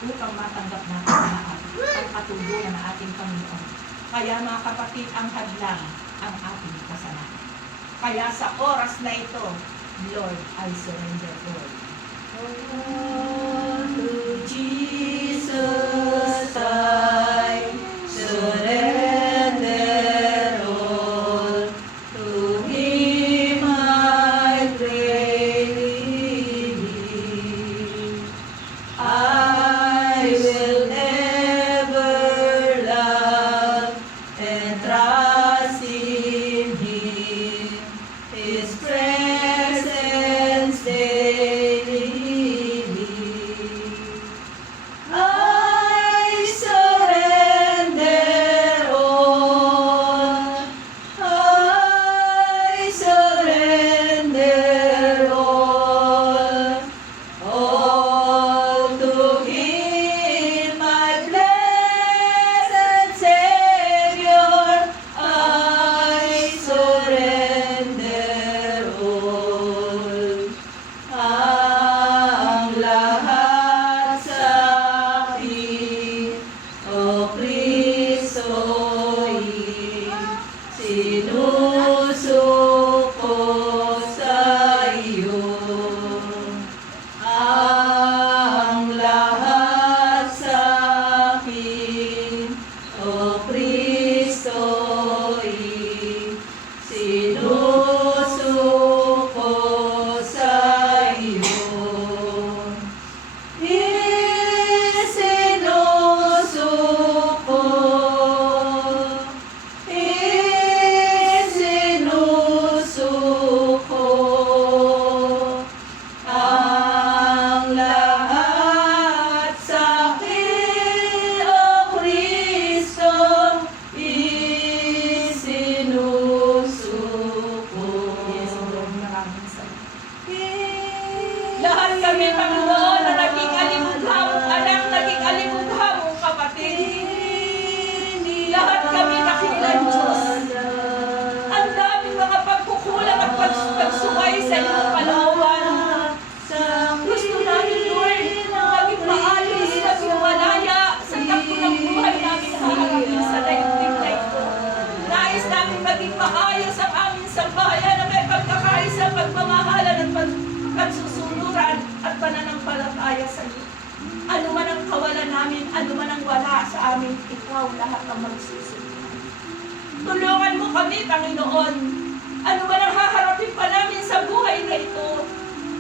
upang matanggap natin lahat ang katulungan ng ating Panginoon. Kaya mga kapatid, ang hadlang ang ating kasalanan. Kaya sa oras na ito, Lord, I surrender all. Oh, to Jesus I surrender all. To Him I freely give. I will never love and trust in Him. His presence daily. I surrender all. I surrender all. All to Him, my blessed Savior. I surrender all. Ang lahat sa akin, O Kristo'y sinusuko sa iyo. Ang lahat sa akin, O Kristo'y sinusuko sa iyo. Isinusuko, isinusuko ang lahat sa akin, O Kristo, isinusuko. Yes, Lord, maraming salamat. Lahat kami, Panginoon, na naging alimughawong anak, naging alimughawong kapatid. Lahat kami nakilang Diyos. Ang daming mga pagkukulang at pagsuway sa iyong kalooban. Gusto namin, Lord, maging maayos, maging malaya sa takbo ng buhay namin haharapin sa daigdig na ito. Nais namin maging maayos ang aming sambahayan na may pagkakaisa, pagmamahalan at pagsusunuran at pananampalataya sa iyo. Ano man ang kawalan namin, ano man ang wala sa amin, ikaw lahat ang magsusunod. Tulungan mo kami, Panginoon. Ano man ang haharapin pa namin sa buhay na ito,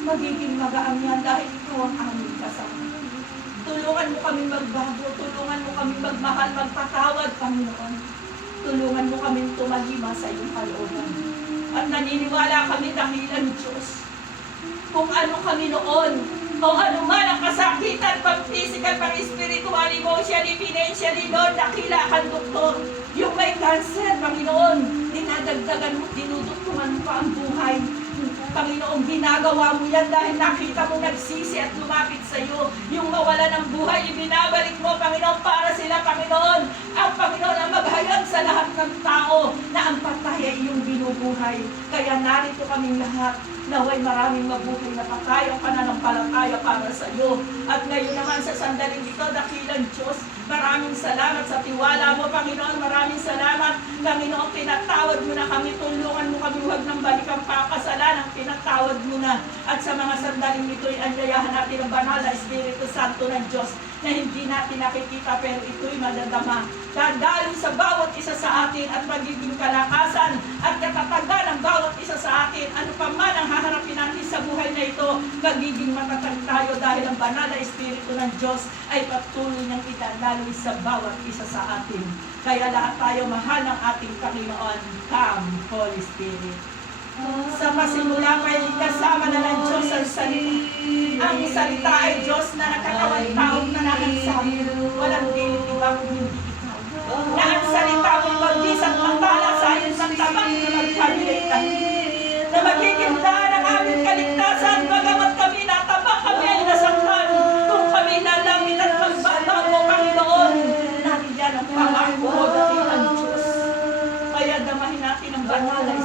magiging magaang yan dahil ikaw ang aming kasama. Tulungan mo kami magbago, tulungan mo kami magmahal, magpatawad, Panginoon. Tulungan mo kami tumalima sa iyong kalooban. At naniniwala kami dahilan, Diyos, kung ano kami noon, o ano man ang kasakitan, pag-physical, pag-spiritual, emotionally, financially, Lord, dakila kang doktor. Yung may cancer, Panginoon, dinadagdagan mo, dinuduktungan mo pa ang buhay. Panginoon, ginagawa mo yan dahil nakita mo nagsisi at lumapit sa iyo. Yung mawala ng buhay, ibinabalik mo, Panginoon, para sila, Panginoon. Ang Panginoon ang maghayag sa lahat ng tao na ang patay ay iyong binubuhay. Kaya narito kaming lahat, naway maraming mabuhay na patay ang pananampalataya para sa iyo. At ngayon naman sa sandaling ito, dakilang Diyos, maraming salamat sa tiwala mo, Panginoon. Maraming salamat, Panginoon, pinatawad mo na kami, tulungan mo kami, huwag nang balikan pa kasalanan. kasalanan, pinatawad mo na. At sa mga sandaling ito'y anyayahan natin ang banal na Espiritu Santo ng Diyos na hindi natin nakikita pero ito'y madadama. Dadalhin sa bawat isa sa atin at magiging kalakasan at katatagan ng bawat isa sa atin. Ano pa man ang haharapin natin sa buhay na ito, magiging matatag tayo dahil ang banal na Espiritu ng Diyos ay patuloy niyang idalaloy sa bawat isa sa atin. Kaya lahat tayo mahal ng ating Panginoon. Come, Holy Spirit. Sa pasimula pa ay kasama na ng Diyos ang salita. Ang salita ay Diyos na nakatawang taong nanahansap. Walang dilit iba kung hindi ikaw. Na ang salita mo'y magbisang matala sa ayon sa tabak na magpabilitan. Na magiging daan ang aming kaligtasan. Bagamat kami natabak, kami ay nasaktan. Kung kami nalamit at magbalag mo, Panginoon, nandiyan ang pangako mo dating ang Diyos. Kaya damahin natin ang banal na